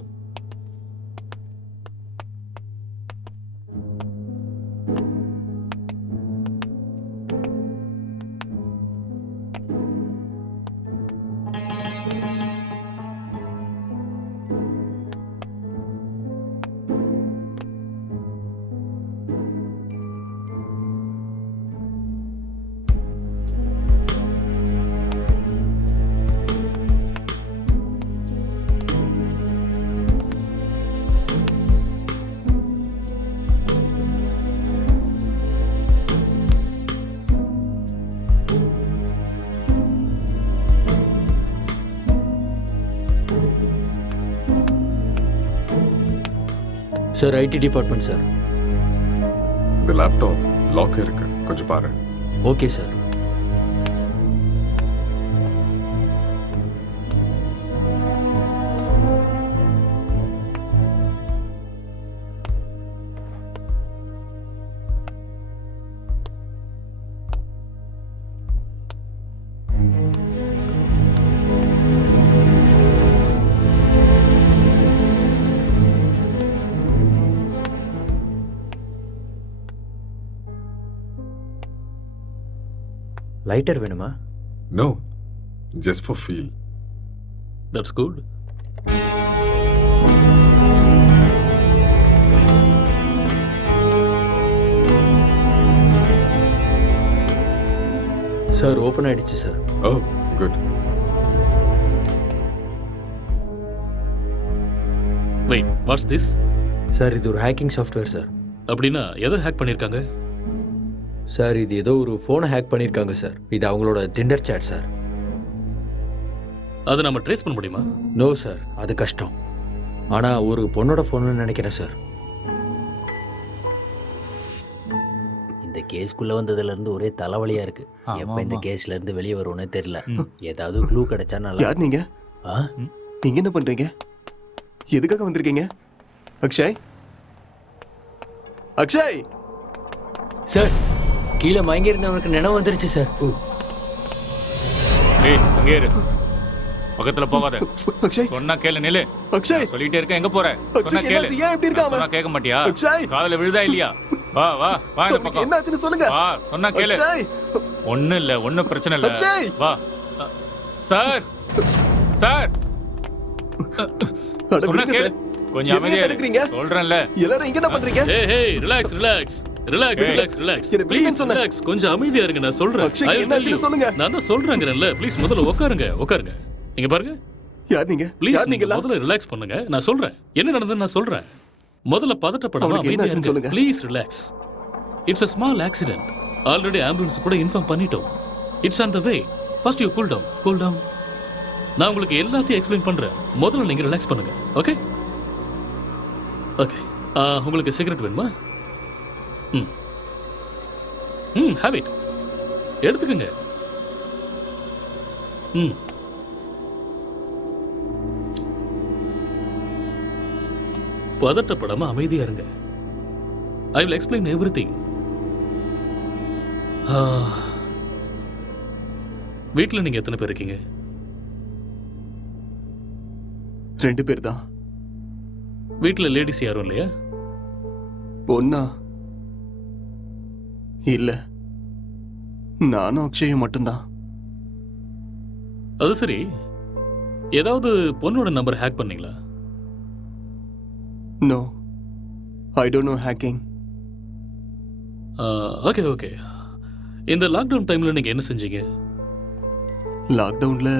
Sir IT department sir. இந்த லேப்டாப் லாக் இருக்கு, கொஞ்சம் பாரு. Okay sir. லைட்டர் வேணுமா? No, just for feel. That's good. Sir open ஆயிடுச்சு sir. Oh good. Wait, what's this? Sir இது ஒரு ஹேக்கிங் சாஃப்ட்வேர் சார். அப்படின்னா எதை ஹேக் பண்ணியிருக்காங்க? சார் இது ஏதோ ஒரு ஃபோனை ஹேக் பண்ணியிருக்காங்க சார். இது அவங்களோட டிண்டர் சேட் சார். அதை நம்ம ட்ரேஸ் பண்ண முடியுமா? நோ சார், அது கஷ்டம். ஆனால் ஒரு பொண்ணோட ஃபோன்னு நினைக்கிறேன் சார். இந்த கேஸ்க்குள்ள வந்ததுல இருந்து ஒரே தலைவலியா இருக்கு. எப்ப இந்த கேஸ்ல இருந்து வெளியே வருவோனே தெரியல. ஏதாவது க்ளூ கிடைச்சா நல்லா. யார் நீங்க? நீங்க என்ன பண்றீங்க? எதுக்காக வந்திருக்கீங்க? அக்ஷய், அக்ஷய் சார், கீழே மயங்கி இருந்தவனுக்கு நினைவு வந்துருச்சு சார். ஏய் இங்கே இரு, பக்கத்துல போகாத. அக்ஷய், சொன்னா கேளு. நில்லு. அக்ஷய், சொல்லிட்டே இருக்க, எங்க போற? அக்ஷய், சொன்னா கேளு. என்னாச்சு? ஏன் இப்படி இருக்காம? சொன்னா கேட்க மாட்டியா? அக்ஷய், காதுல விழுதா இல்லையா? வா வா வா இந்த பக்கம். என்னாச்சுன்னு சொல்லுங்க. வா, சொன்னா கேளு. அக்ஷய், ஒண்ணும் இல்ல, ஒண்ணும் பிரச்சனை இல்ல. அக்ஷய். வா. சார், சார், அட சொன்னா விடுங்க கேளு. சார். கொஞ்சம் எதையும் அமைதியா தடுக்கிறீங்க? இரு. சொல்றேன்ல. எல்லாரும் இங்க என்ன பண்றீங்க? ஏய் ஏய், relax relax relax relax relax. என்ன விடுங்கன்னு சொன்னேன். ரிலாக்ஸ், கொஞ்சம் அமைதியா இருங்க, நான் சொல்றேன். அக்ஷய், I will என்னாச்சுன்னு tell you. சொல்லுங்க. நான் தான் சொல்றேங்கறேன்ல, ப்ளீஸ் முதல்ல உட்காருங்க உட்காருங்க. இங்க பாருங்க. யார் நீங்க? ப்ளீஸ் யார் நீங்க? முதல்ல ரிலாக்ஸ் பண்ணுங்க, நான் சொல்றேன். என்ன நடந்ததுன்னு நான் சொல்றேன். முதல்ல பதட்டப்படாம அவனுக்கு அமைதியா என்னாச்சுன்னு இருங்க. சொல்லுங்க. Please relax. It's a small accident. Already ambulance கூட இன்ஃபார்ம் பண்ணிட்டோம். It's on the way. First you cool down. Cool down. நான் உங்களுக்கு எல்லாத்தையும் எக்ஸ்பிளைன் பண்றேன். முதல்ல நீங்க ரிலாக்ஸ் பண்ணுங்க. Okay okay. உங்களுக்கு சிகரெட் வேணுமா? ம் ம், have it. எடுத்துக்கங்க. ம், பதட்டப்படாம அமைதியா இருங்க. ஐ வில் எக்ஸ்பிளைன் எவ்ரிதிங். வீட்டில் நீங்க எத்தனை பேர் இருக்கீங்க? 2 பேர் தான். வீட்டில் லேடிஸ் யாரும் இல்லையா? பொண்ணா? இல்ல, நானும் அக்ஷயும் மட்டும்தான். அது சரி, ஏதாவது பொண்ணோட நம்பர் ஹேக் பண்ணீங்களா? No, I don't know hacking. Okay okay. இந்த லாக்டவுன் டைம்ல நீங்க என்ன செஞ்சீங்க? லாக்டவுன்ல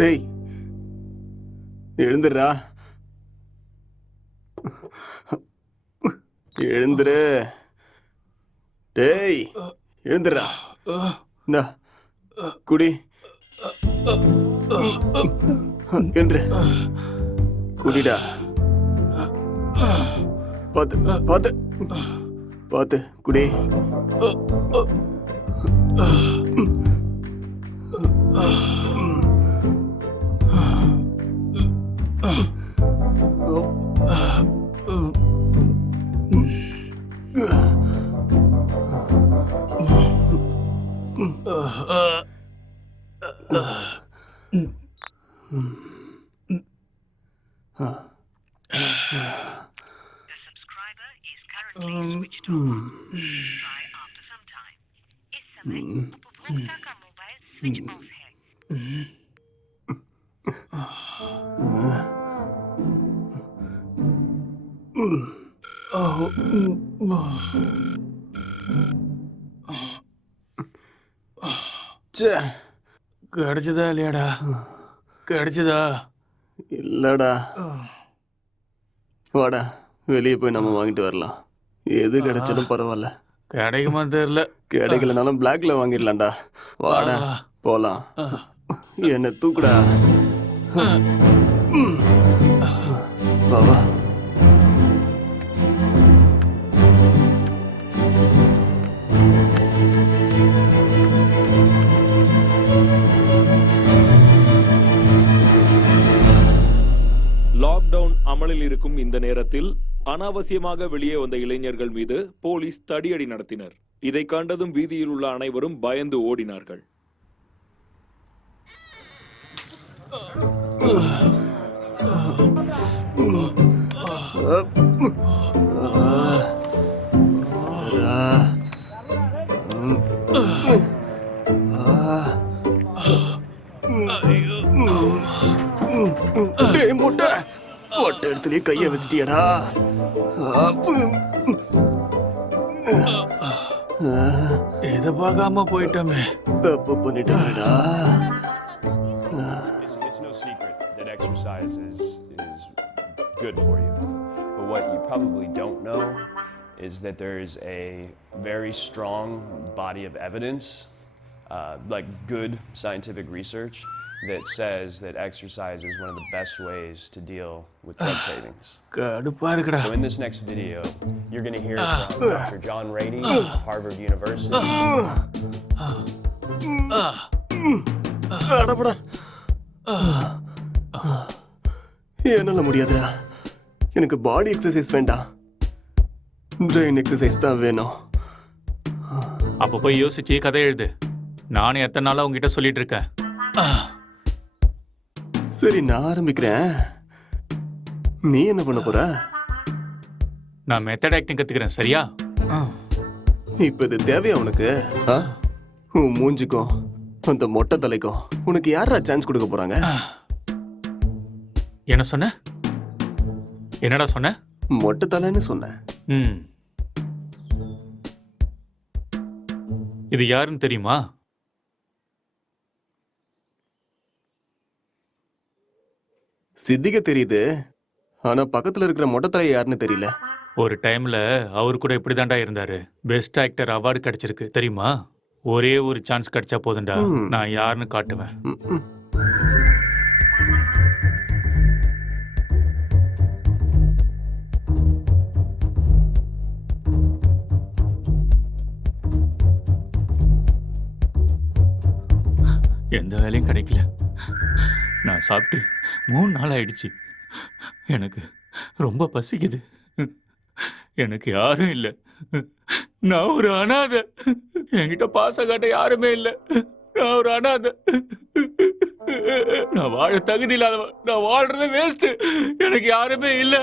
டேய் எழுந்துடுறா, எழுந்துரு. டேய் எழுந்துடுறா. இந்தா குடி. எழுந்துரு, குடிடா. பார்த்து பார்த்து பார்த்து குடி. கிடைச்சதா இல்லையாடா? கிடைச்சதா? இல்லடா. வாடா, வெளியே போய் நம்ம வாங்கிட்டு வரலாம். எது கிடைச்சாலும் பரவாயில்ல. கிடைக்குமா தெரியல. கிடைக்கலனாலும் பிளாக்ல வாங்கிடலாம்டா. வாடா போலாம். என்ன தூக்குடா. வா வா. லாக்டவுன் அமலில் இருக்கும் இந்த நேரத்தில் அனாவசியமாக வெளியே வந்த இளைஞர்கள் மீது போலீஸ் தடியடி நடத்தினர். இதை கண்டதும் வீதியில் உள்ள அனைவரும் பயந்து ஓடினார்கள். முட்டை போட்ட இடத்துலயே கைய வச்சிட்டியடா. இதை பார்க்காம போயிட்டோமே. தப்பு பண்ணிட்டேடா. It's no secret that exercise is good for you. But what you probably don't know is that there is a very strong body of evidence, like good scientific research, that says that exercise is one of the best ways to deal with drug cravings. So in this next video, you're going to hear from Dr. John Rady of Harvard University. என்னால முடியாதுடா. எனக்கு பாடி exercise வேண்டாம், brain exercise தான் வேணும். அப்போ போய் யோசிச்சு கதை எழுது. நானும் எத்தனை நாளா உங்ககிட்ட சொல்லிட்டு இருக்கேன். சரி, நான் ஆரம்பிக்கிறேன். நீ என்ன பண்ண போற? நான் மெத்தட் ஆக்டிங் கத்துக்கிறேன். சரியா? இப்ப இது தேவையா உனக்கு? உன் மூஞ்சிக்கும் அந்த மொட்டை தலைக்கும் உனக்கு யாரா சான்ஸ் கொடுக்க போறாங்க? என்ன சொன்ன? என்னடா சொன்ன? மொட்டை தலைன்னு சொன்னேன். இது யாருன்னு தெரியுமா? சித்திக தெரியுது, ஆனா பக்கத்துல இருக்கிற மொட்டை தலை யாருன்னு தெரியல. ஒரு டைம்ல அவர் கூட இப்படி தாண்டா இருந்தாரு. பெஸ்ட் ஆக்டர் அவார்டு கிடைச்சிருக்கு தெரியுமா? ஒரே ஒரு சான்ஸ் கிடைச்சா போதும்டா, நான் யாருன்னு காட்டுவேன். எந்த வேலையும் கிடைக்கல. நான் சாப்பிட்டு 3 நாள் ஆயிடுச்சு. எனக்கு ரொம்ப பசிக்குது. எனக்கு யாரும் இல்லை. நான் ஒரு அனாதை. என்கிட்ட பாசம் காட்ட யாருமே இல்லை. நான் ஒரு அனாதை. நான் வாழ தகுதி இல்லாதவன். நான் வாழ்றது வேஸ்ட். எனக்கு யாருமே இல்லை.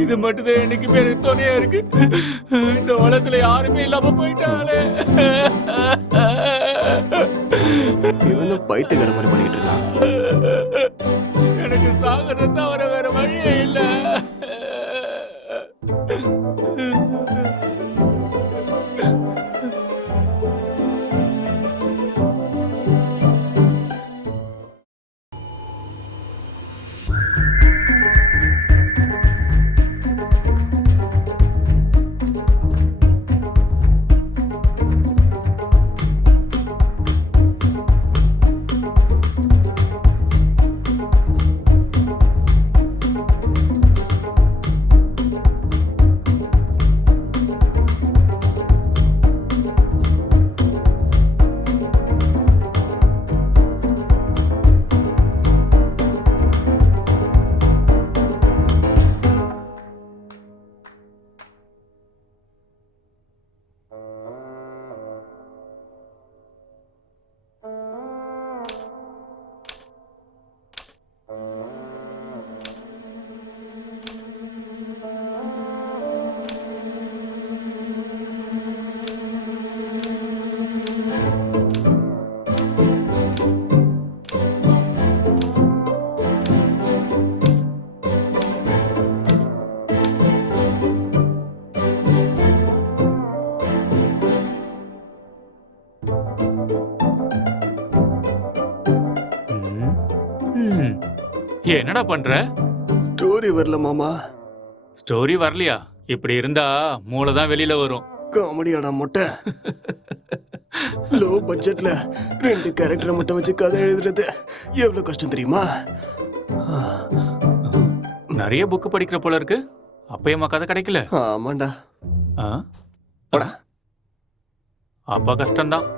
இது மட்டும்தான் என்னைக்குமே எனக்கு துணையா இருக்கு. இந்த உலகத்துல யாருமே இல்லாம போயிட்டாலே. இவனும் பைத்தியக்கார மாதிரி பண்ணிட்டு இருக்கான். எனக்கு சாகறது தவிர வேற வழியே இல்லை. என்னடா பண்ற? ஸ்டோரி வரல மாமா. ஸ்டோரி வரலையா? இப்படி இருந்தா மூளை தான் வெளியில வரும். காமெடியாடா மொட்டை. லோ பட்ஜெட்ல 2 கேரக்டரை மட்டும் வச்சு கதை எழுதுறது எவ்வளவு கஷ்டம் தெரியுமா? நிறைய புக் படிக்கிற போல இருக்கு. அப்பயமா கதை கிடைக்கல? ஆமாண்டா. அப்பா கஷ்டம்தான்.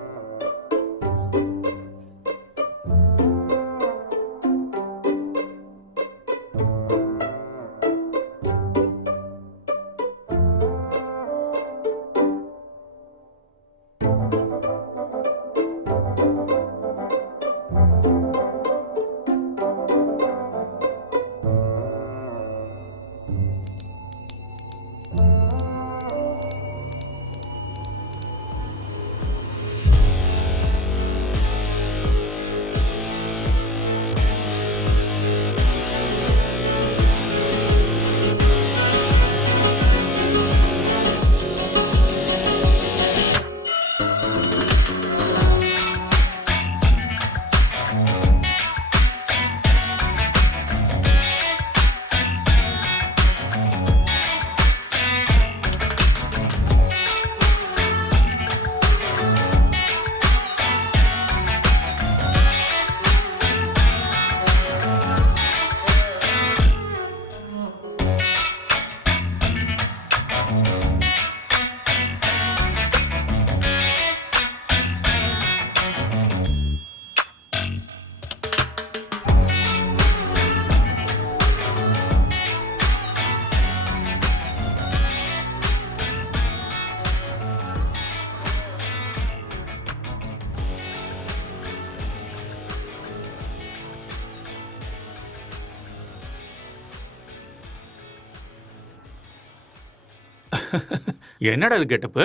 என்னடா இது கெட்டப்பு?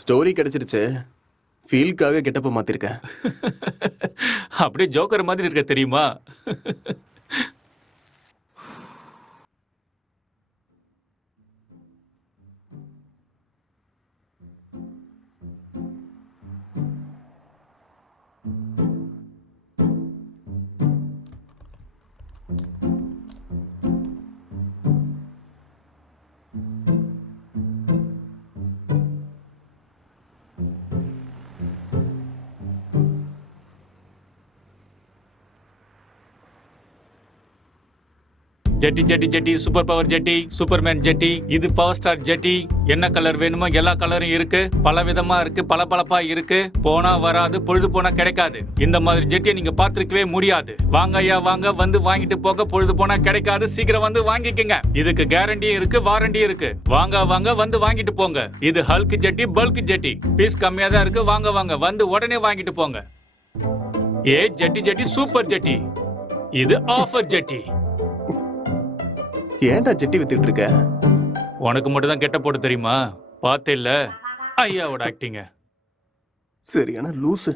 ஸ்டோரி கிடைச்சிருச்சு. ஃபீல்க்காக கெட்டப்ப மாத்திருக்கேன். அப்படியே ஜோக்கர் மாதிரி இருக்க தெரியுமா? ஜெட்டி ஜெட்டி ஜெட்டி சூப்பர் பவர் ஜெட்டி சூப்பர்மேன் ஜெட்டி இது பவர் ஸ்டார் ஜெட்டி என்ன கலர் வேணுமோ எல்லா கலரும் இருக்கு பல விதமா இருக்கு பளபளப்பா இருக்கு போனா வராது பொழுது போனா கிடைக்காது இந்த மாதிரி ஜெட்டியை நீங்க பார்த்திருக்கவே முடியாது வாங்க ஐயா வாங்க வந்து வாங்கிட்டு போக பொழுது போனா கிடைக்காது சீக்கிரம் வந்து வாங்கிக்கங்க இதுக்கு கேரண்டியும் இருக்கு வாரண்டியும் இருக்கு வாங்க வாங்க வந்து வாங்கிட்டு போங்க இது ஹல்க் ஜெட்டி பல்க் ஜெட்டி பீஸ் கம்மியா தான் இருக்கு வாங்க வாங்க வந்து உடனே வாங்கிட்டு போங்க ஏ ஜெட்டி ஜெட்டி சூப்பர் ஜெட்டி இது ஆஃபர் ஜெட்டி ஏன்டா ஜெட்டி வித்துட்டு இருக்க? உனக்கு மட்டும் தான் கெட்ட போட தெரியுமா பார்த்தே இல்ல ஐயாவோட ஆக்டிங்க சரியான லூசு.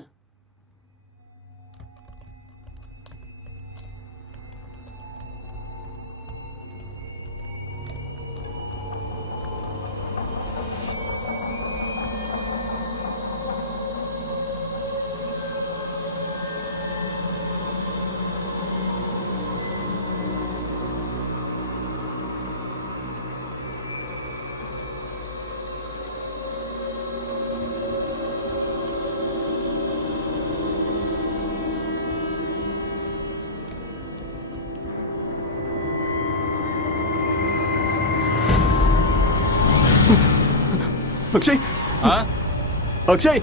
அக்ஷய், ஆ? அக்ஷய்,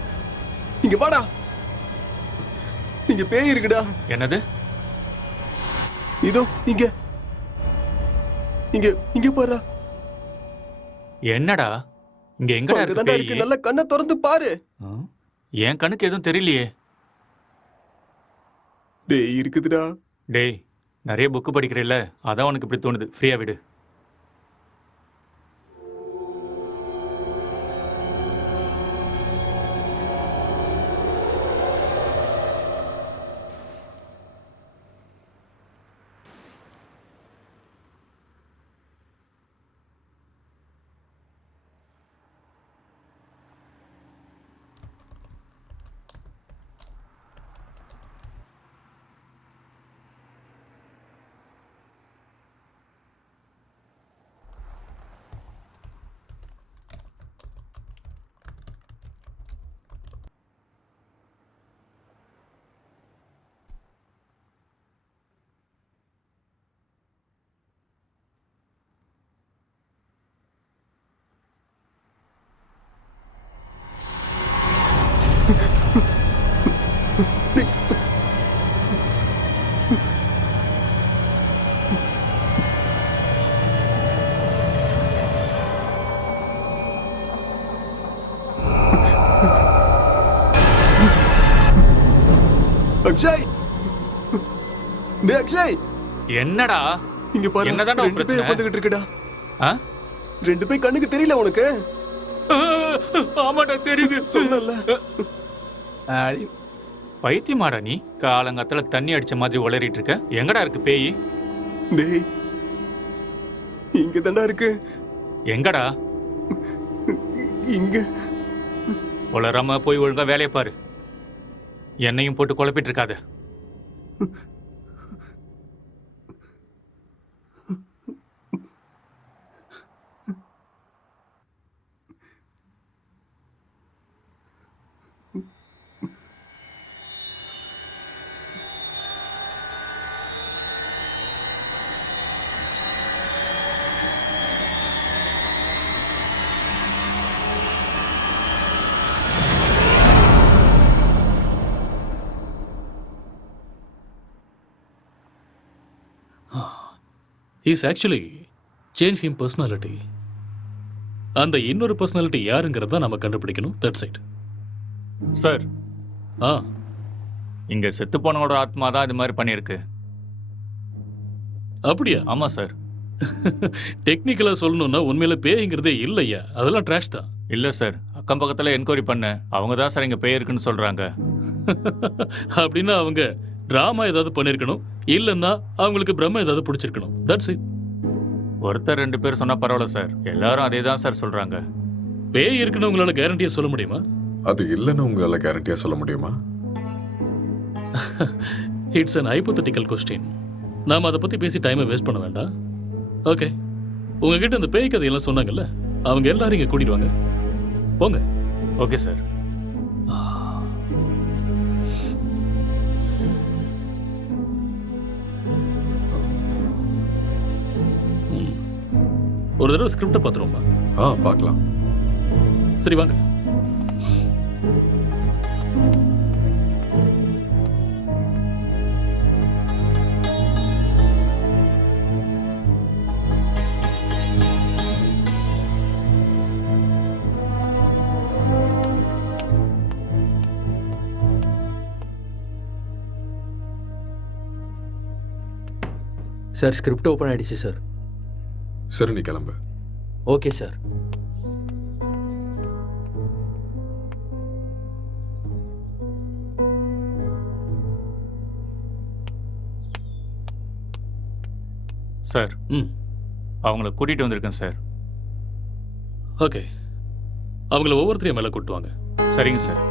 இங்க வாடா. இங்க பேய் இருக்குடா. என்னது இதோ இங்க இங்க இங்க பாரு. என்னடா இங்க எங்கடா இருக்கு அங்கதான்டா பேய் இருக்கு. நல்ல கண்ணை திறந்து பாரு. ஆ? என் கண்ணுக்கு எதுவும் தெரியலையே டேய் இருக்குதுடா. டேய் நிறைய புக்கு படிக்கிறேல்ல அதான் உனக்கு இப்படி தோணுது ஃப்ரீயா விடு அக்ஷய், டேய் அக்ஷய், என்னடா இங்க பாரு. என்னதான்டா உன் ரெண்டு பேய் பிரச்சனை? உட்கார்ந்துகிட்டு இருக்குடா. ஆ? ரெண்டு பேய் கண்ணுக்கு தெரியல உனக்கு? ஆமாடா தெரியுது சொன்னல. பைத்தியமாடா நீ காலங்காத்துல தண்ணி அடிச்ச மாதிரி உளறிட்டு இருக்க எங்கடா இருக்கு பேய் டேய் இங்க தான்டா இருக்கு. எங்கடா இங்க. உளராம போய் ஒழுங்கா வேலையை பாரு என்னையும் போட்டு குழப்பிட்டு இருக்காத is actually change him personality. அந்த இன்னொரு பர்சனாலிட்டி யாருங்கிறத நம்ம கண்டுபிடிக்கணும். That's it sir. ஆ இங்க செத்து போனவனோட ஆத்மா தான் இது மாதிரி பண்ணிருக்கு. அப்படியா? ஆமா சார். டெக்னிக்கலா சொல்லணும்னா உண்மையில பேய்ங்கிறதே இல்லையா, அதெல்லாம் ட்ராஷ் தான். இல்ல சார், அக்கம் பக்கத்துல என்கொயரி பண்ண அவங்க தான் சார் இங்க பேய் இருக்குன்னு சொல்றாங்க. அப்படின்னா அவங்க டிராமா ஏதாவது பண்ணிருக்கணும், இல்லைன்னா அவங்களுக்கு பிரம்ம ஏதாவது பிடிச்சிருக்கணும். That's it. ஒருத்தர் ரெண்டு பேர் சொன்னா பரவாயில்ல சார், எல்லாரும் அதே தான் சார் சொல்றாங்க. பேய் இருக்குன்னு உங்களால கேரண்டியா சொல்ல முடியுமா? அது இல்லைன்னு உங்களால கேரண்டியா சொல்ல முடியுமா? It's an hypothetical question. நாம அதை பத்தி பேசி டைமை வேஸ்ட் பண்ண வேண்டாம். ஓகே, உங்ககிட்ட இந்த பேய் கதையெல்லாம் சொன்னாங்கல்ல, அவங்க எல்லாரும் இங்க கூட்டிட்டு வாங்க. போங்க. Okay sir. ஒரு தடவை ஸ்கிரிப்டை பார்த்துருவோமா? பார்க்கலாம். சரி வாங்க. சார் ஸ்கிரிப்ட் ஓப்பன் ஆயிடுச்சு சார். சரி, நீ கிளம்பு. Okay sir. சார், ம் அவங்கள கூட்டிகிட்டு வந்திருக்கேன் சார். ஓகே, அவங்கள ஒவ்வொருத்தரையும் மேலே கூட்டுவாங்க. சரிங்க சார்.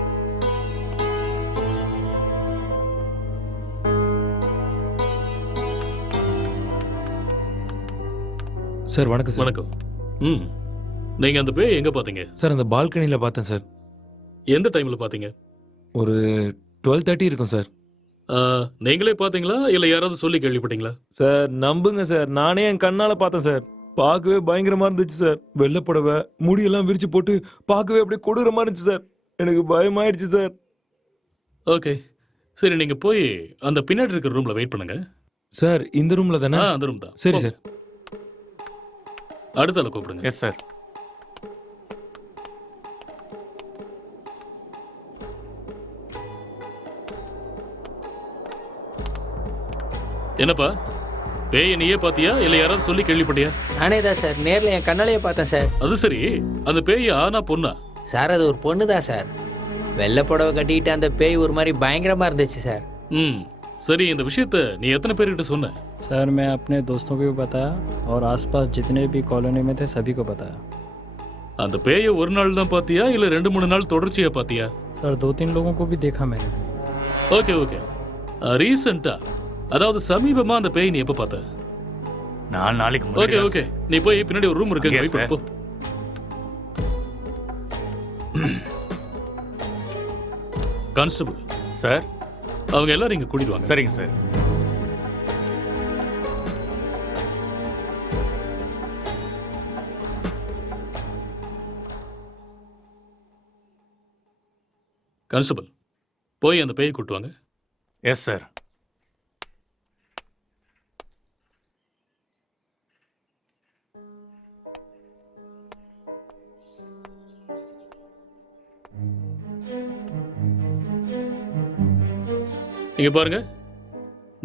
சார் வணக்கம் சார். வணக்கம். ம் நீங்கள் அந்த பேய் எங்கே பார்த்தீங்க? சார் அந்த பால்கனியில் பார்த்தேன் சார். எந்த டைமில் பார்த்தீங்க? ஒரு 12:30 இருக்கும் சார். நீங்களே பார்த்தீங்களா இல்லை யாராவது சொல்லி கேள்விப்பட்டீங்களா? சார் நம்புங்க சார், நானே என் கண்ணால் பார்த்தேன் சார். பார்க்கவே பயங்கரமாக இருந்துச்சு சார். வெள்ளைப்படவை முடியெல்லாம் விரிச்சு போட்டு பார்க்கவே அப்படியே கொடூரமாக இருந்துச்சு சார். எனக்கு பயமாயிடுச்சு சார். ஓகே, சரி நீங்கள் போய் அந்த பின்னாடி இருக்கிற ரூமில் வெயிட் பண்ணுங்க. சார் இந்த ரூமில் தானே? அந்த ரூம் தான். சரி சார். அடுத்தால கூப்பிடுங்க. Yes sir. என்னப்பா, பேயை நீயே பாத்தியா இல்லை யாராவது சொல்லி கேள்விப்பட்டியா? நானே தான் சார், நேரில் என் கண்ணாலேயே பார்த்தேன் சார். அது சரி, அந்த பேய் ஆனா பொண்ணா? சார் அது ஒரு பொண்ணு தான் சார். வெள்ளை புடவை கட்டிக்கிட்டு அந்த பேய் ஒரு மாதிரி பயங்கரமாக இருந்துச்சு சார். ம் சரி, இந்த விஷயத்த நீ எத்தனை பேர்கிட்ட சொன்ன? सर मैं अपने दोस्तों को भी बताया और आसपास जितने भी कॉलोनी में थे सभी को बताया. அந்த பேயை ஒரு நாள் தான் பாத்தியா இல்லை 2-3 நாள் தொடர்ச்சியா பாத்தியா? सर 2-3 लोगों को भी देखा मैंने. ஓகே ஓகே, ரீசெண்டா அதாவது சமீபமா அந்த பேய் நீ எப்ப பார்த்த? 4 நாளைக்கு ஓகே முன்னாடி ஓகே, நீ போய் பின்னாடி ஒரு ரூம் இருக்கு, அங்கேயா வெயிட் பண்ணு, போ. Constable sir. அவங்க எல்லாரும் இங்க கூட்டிட்டு வாங்க. சரிங்க சார். கான்ஸ்டபிள் போய் அந்த பேயை கூட்டு வாங்க. Yes sir. நீங்க பாருங்க,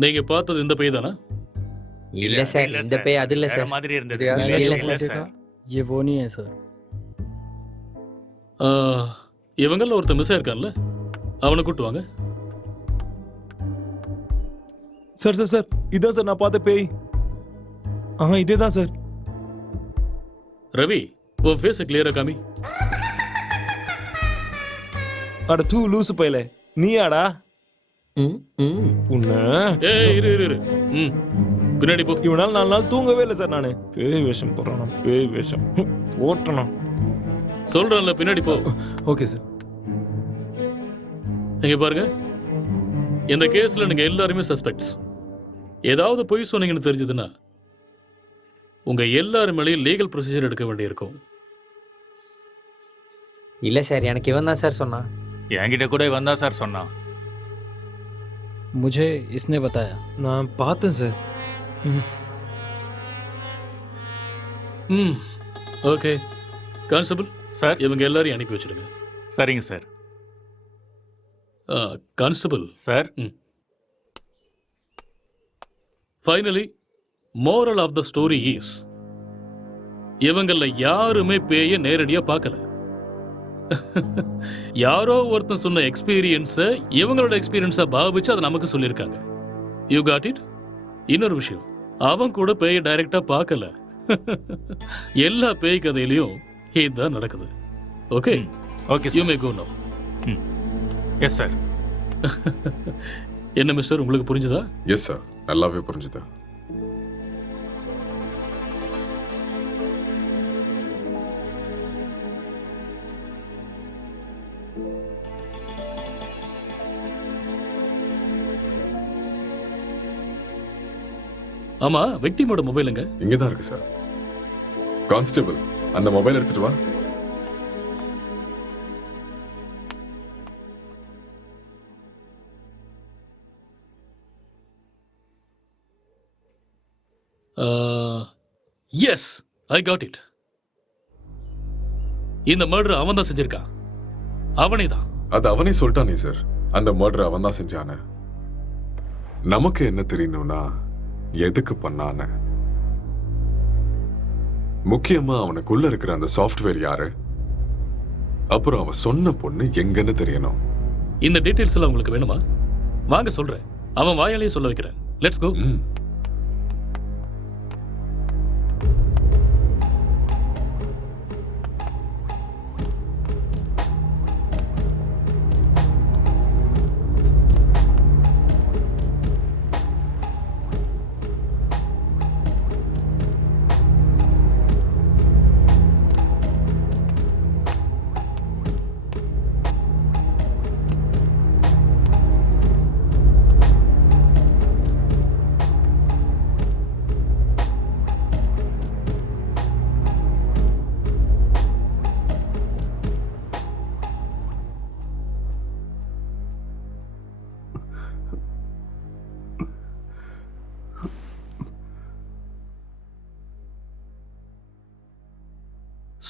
நீங்க பார்த்தது இந்த பேய் தானா? இல்லை சார், இந்த பேய் அது இல்லை வேற சார். மாதிரி இருந்தது. இல்ல இல்ல சார். ये वो नहीं है सर. இவங்கள ஒருத்தர் மிஸ் ஆயிருக்கான்ல, அவனை கூட்டு வாங்க. சார் சார் சார், இதான் சார் நான் பார்த்த பேய். இதே தான் சார். ரவி, உன் ஃபேஸை கிளியரா காமி. அட தூ லூசு பையலே, நீயாடா? உன்ன ஏய் இரு இரு இரு. ம் பின்னாடி போ. இவனால 4 நாள் தூங்கவே இல்லை சார். நானு பேய் வேஷம் போடுறான், பேய் வேஷம் போட்டனா சொல்றேன்ல, பின்னாடி போ. Okay sir. இங்க பாருங்க, இந்த கேஸ்ல நீங்க எல்லாருமே சஸ்பெக்ட்ஸ். ஏதாவது பொய் சொன்னீங்கன்னு தெரிஞ்சதுன்னா உங்க எல்லாரும் மேலேயும் லீகல் ப்ரொசீஜர் எடுக்க வேண்டியிருக்கும். இல்லை சார், எனக்கு இவன் தான் சார் சொன்னான். என்கிட்ட கூட இவன் தான் சார் சொன்னான். मुझे इसने बताया. நான் பார்த்தேன் சார். ம் ஓகே கான்ஸ்டபிள் சார். இவங்க எல்லாரையும் அனுப்பி வச்சிடுங்க. சரிங்க sir. Constable sir. Finally moral of the story is, இவங்கள யாருமே பேய நேரடியா பார்க்கல. யாரோ ஒருத்தன் சொன்ன எக்ஸ்பீரியன்ஸை இவங்களோட எக்ஸ்பீரியன்ஸா பாவிச்சு அதை நமக்கு சொல்லியிருக்காங்க. You got it? இன்னொரு விஷயம், அவன் கூட பேயை டைரக்டா பார்க்கல. எல்லா பேய் கதையிலையும் இதுதான் நடக்குது. Okay okay you may go now. Yes sir. என்ன மிஸ்டர், உங்களுக்கு புரிஞ்சுதா? எஸ் சார், நல்லாவே புரிஞ்சுது. ஆமா, விக்டிமோட மொபைலுங்க? இங்கே தான் இருக்கு சார். கான்ஸ்டபிள், அந்த மொபைல் எடுத்துட்டு வா. Yes, I got it. இந்த மர்டர் அவன் தான் செஞ்சிருக்கான். அவனே தான். அது அவனே சொல்லிட்டானே சார், அந்த மர்டர் அவன் தான் செஞ்சான. நமக்கு என்ன தெரியணும்னா எதுக்கு பண்ணான, முக்கியமா அவனுக்குள்ள இருக்கிற அந்த சாஃப்ட்வேர் யாரு, அப்புறம் அவன் சொன்ன பொண்ணு எங்கன்னு தெரியணும். இந்த டீடைல்ஸ் எல்லாம் உங்களுக்கு வேணுமா? வாங்க சொல்றேன். அவன் வாயாலேயே சொல்ல வைக்கிறேன். Let's go.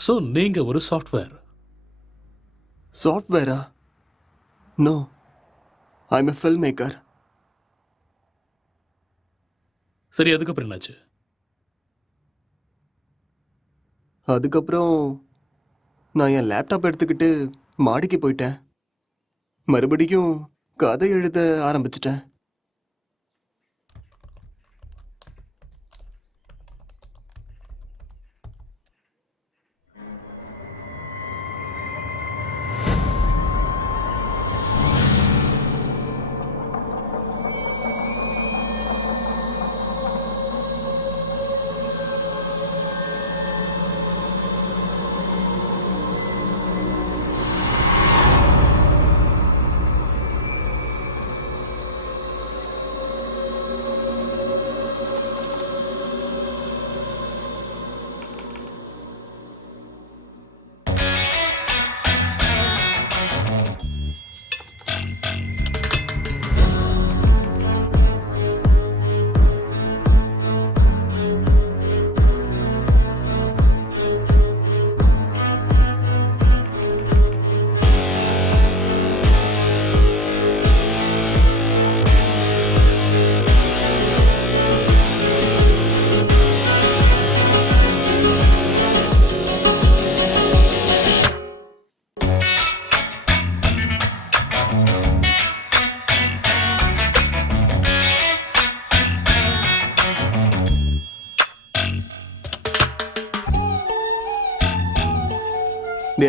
ஸோ நீங்க ஒரு சாஃப்ட்வேர். சாஃப்ட்வேரா? No, I am a filmmaker. சரி, அதுக்கப்புறம் என்னாச்சு? அதுக்கப்புறம் நான் என் லேப்டாப் எடுத்துக்கிட்டு மாடிக்கு போயிட்டேன். மறுபடியும் கதை எழுத ஆரம்பிச்சிட்டேன்.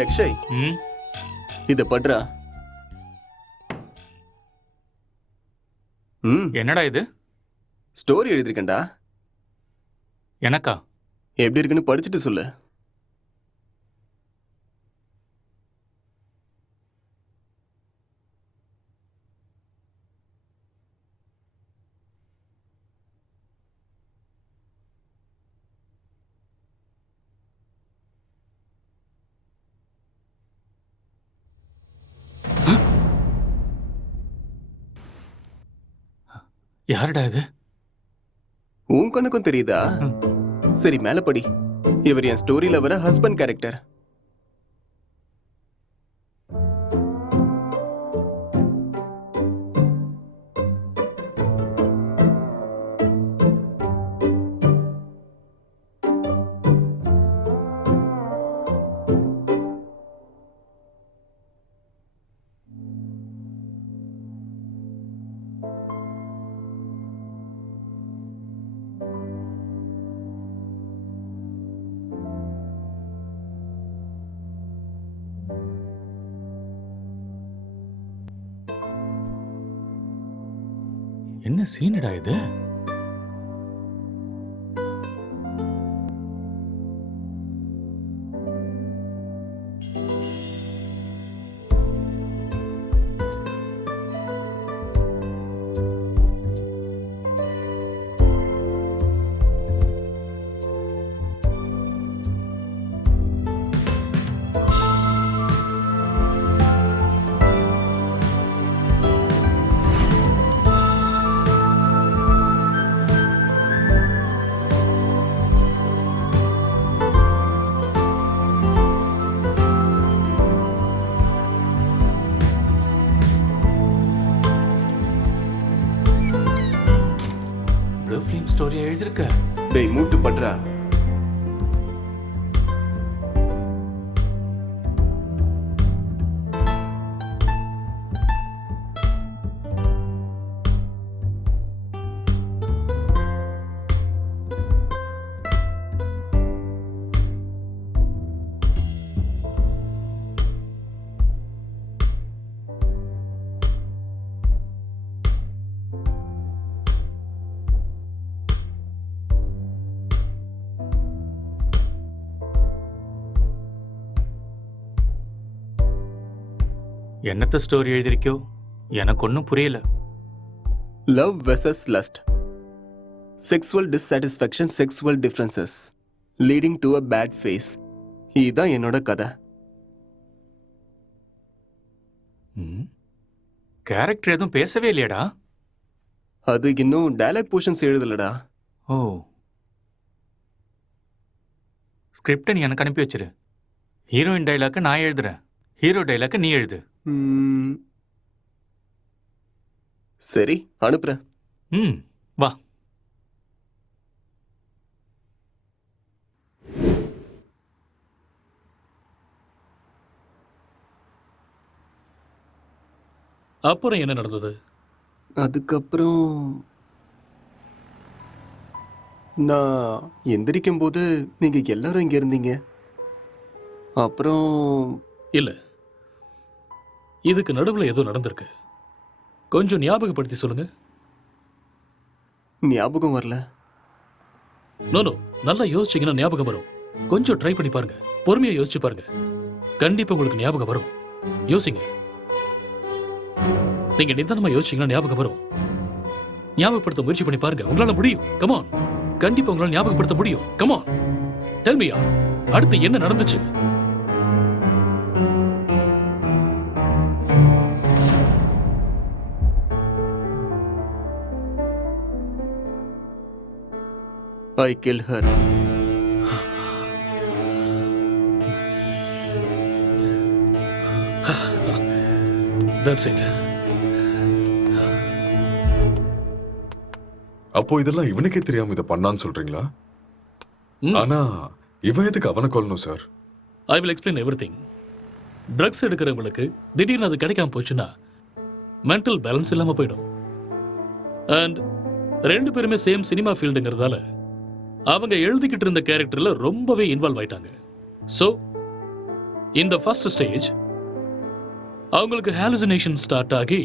அக்ஷய், இத பண்றா. என்னடா இது? ஸ்டோரி எழுதிருக்கேன்டா. எனக்கா? எப்படி இருக்குன்னு படிச்சுட்டு சொல்லு. யாருடா இது? உன் கணக்கும் தெரியுதா? சரி, மேல படி. இவர் என் ஸ்டோரியில வர ஹஸ்பண்ட் கேரக்டர். என்ன சீனடா இது? ஸ்டோரியா எழுதிருக்க? டேய் மூட்டு பண்றா. என்னத்த ஸ்டோரி எழுதிருக்கியோ எனக்கு ஒன்றும் புரியல. Love versus lust, sexual dissatisfaction, sexual differences leading to a bad phase. இதுதான் என்னோட கதை. கேரக்டர் எதுவும் பேசவே இல்லையாடா? அது இன்னும் டயலாக் போர்ஷன்ஸ் எழுதலடா. ஓ, ஸ்கிரிப்டை நீ எனக்கு அனுப்பி வச்சிரு. ஹீரோயின் டைலாக்கை நான் எழுதுறேன், ஹீரோ டைலாக்கை நீ எழுது. சரி, அனுப்புறேன். வா. அப்புறம் என்ன நடந்தது? அதுக்கப்புறம் நான் எந்திரிக்கும் போது நீங்க எல்லாரும் இங்க இருந்தீங்க. அப்புறம் இல்ல, இதுக்கு நடுவுல ஏதோ நடந்திருக்கு. கொஞ்சம் ஞாபகப்படுத்தி சொல்லுங்க. ஞாபகம் வரல. நோ, நல்லா யோசிச்சீங்கன்னா ஞாபகம் வரும். கொஞ்சம் ட்ரை பண்ணி பாருங்க, பொறுமையா யோசிச்சு பாருங்க. கண்டிப்பா உங்களுக்கு ஞாபகம் வரும். யோசிங்க. நீங்க நிதானமா யோசிச்சீங்கன்னா ஞாபகம் வரும். ஞாபகப்படுத்த முயற்சி பண்ணி பாருங்க, உங்களால முடியும். கமான், கண்டிப்பா உங்களால ஞாபகப்படுத்த முடியும். கமான், டெல் மீ யார், அடுத்து என்ன நடந்துச்சு? I killed her. That's it. அப்போ இதெல்லாம் இவனுக்கே தெரியாம இதை பண்ணான்னு சொல்றீங்களா? ஆனா இவன் எதுக்கு அவனை கொல்லணும் sir? I will explain everything. Drugs எடுக்கிறவங்களுக்கு திடீர்னு அது கிடைக்காம போச்சுன்னா மென்டல் பேலன்ஸ் இல்லாம போயிடும். அண்ட் ரெண்டு பேருமே சேம் சினிமா ஃபீல்டுங்கிறதால அவங்க எழுதிக்கிட்டு இருந்த கேரக்டர்ல ரொம்பவே இன்வால்வ் ஆயிட்டாங்க. ஸோ இந்த ஃபர்ஸ்ட் ஸ்டேஜ் அவங்களுக்கு ஹாலுசினேஷன் ஸ்டார்ட் ஆகி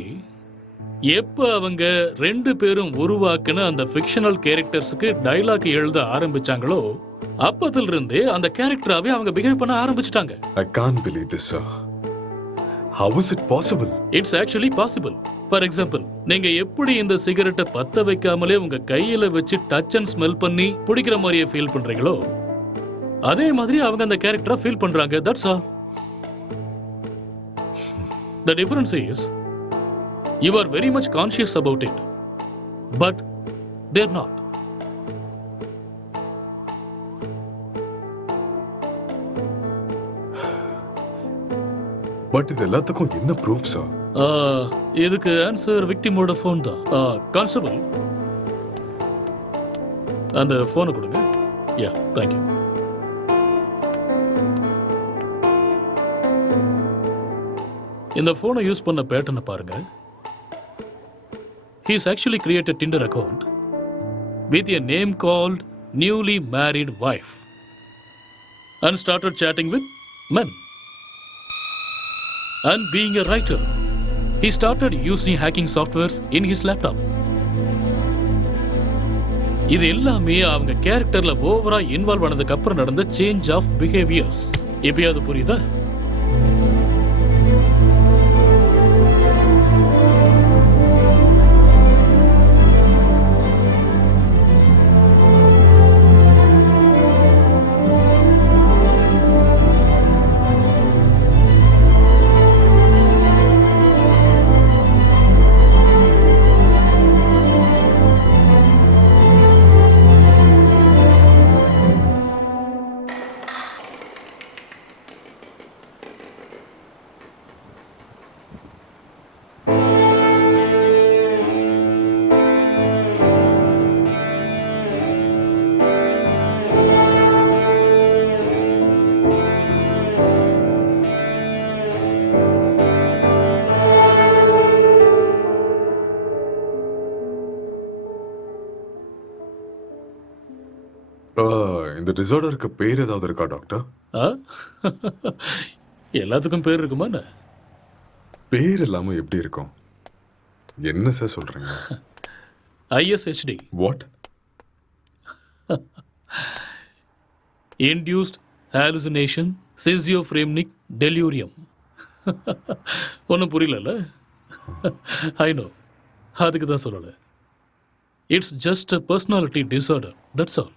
எப்ப அவங்க ரெண்டு பேரும் உருவாக்குன அந்த ஃபிக்ஷனல் கேரக்டர்ஸுக்கு டைலாக் எழுத ஆரம்பிச்சாங்களோ அப்பத்துல இருந்தே அந்த கேரக்டராவே அவங்க பிஹேவ் பண்ண ஆரம்பிச்சிட்டாங்க. I can't believe this, sir. How is it possible? It's actually possible. For example, நீங்க எப்படி இந்த சிகரெட்டை பத்த வைக்காமலே உங்க கையில வச்சு டச் அண்ட் ஸ்மெல் பண்ணி பிடிக்கிற மாதிரியே ஃபீல் பண்றீங்களோ அதே மாதிரி அவங்க அந்த கேரக்டரை ஃபீல் பண்றாங்க. That's all. The difference is you are very much conscious about it, but they're not. But இது எல்லாத்துக்கும் என்ன ப்ரூஃப் சார்? இதுக்கு ஆன்சர் விக்டிமோட ஃபோன் தான். கான்ஸ்டபிள், அந்த ஃபோனை கொடுங்க. யா, தேங்க்யூ. இந்த ஃபோனை யூஸ் பண்ண பேட்டர்னை பாருங்க. He's actually created Tinder account with a name called newly married wife and started chatting with men. And being a writer, he started using hacking softwares in his laptop. இது எல்லாமே அவங்க கேரக்டர்ல ஓவரா இன்வால்வ் ஆனதுக்கு அப்புறம் நடந்த சேஞ்ச் ஆஃப் பிஹேவியர்ஸ். எப்பயாவது புரியுதா? இந்த டிசார்டருக்கு பேர் ஏதாவது இருக்கா டாக்டர்? ஆ எல்லாத்துக்கும் பேர் இருக்குமா என்ன? பேர் இல்லாம எப்படி இருக்கும்? என்ன சார் சொல்றீங்க? ஐஎஸ்ஹெச்டி, what? Induced hallucination schizophrenic delirium. ஒன்றும் புரியலல்ல? ஐ நோ, அதுக்கு தான் சொல்லலை. It's just a personality disorder, that's all.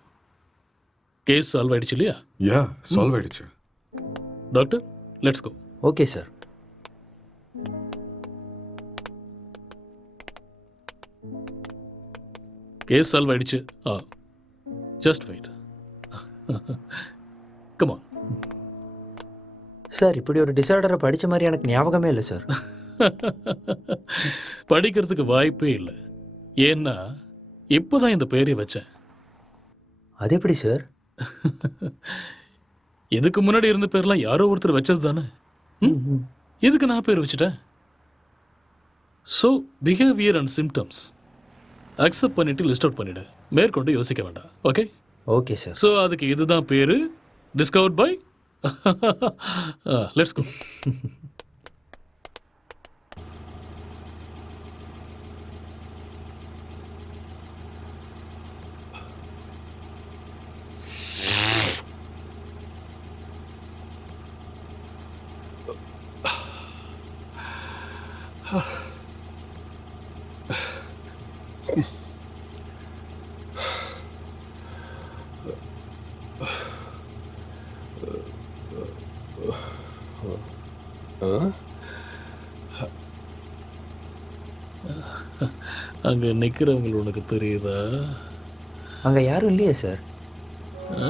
Case solve ஆயிடுச்சு இல்லையா? யா, சால்வ் ஆயிடுச்சு. Doctor, let's go. Okay sir. Case solve ஆயிடுச்சு. Just wait. Come on. Sir, இப்படி ஒரு டிசார்டரை படித்த மாதிரி எனக்கு ஞாபகமே இல்லை சார். படிக்கிறதுக்கு வாய்ப்பே இல்லை. ஏன்னா இப்போதான் இந்த பெயரை வச்சேன். அது எப்படி சார்? இதுக்கு முன்னாடி இருந்த பேர்லாம் யாரோ ஒருத்தர் வச்சது தானே. இதுக்கு நான் பேர் வச்சுட்டேன். So behaviour and symptoms accept பண்ணிட்டு லிஸ்ட் அவுட் பண்ணிடு. மேற்கொண்டு யோசிக்க வேண்டாம். ஓகே? Okay sir. ஸோ அதுக்கு இதுதான் பேரு, டிஸ்கவர்ட் பை. Let's go. அங்க நிக்கிறவங்க உனக்கு தெரியுதா? அங்கே யாரும் இல்லையே சார். ஆ?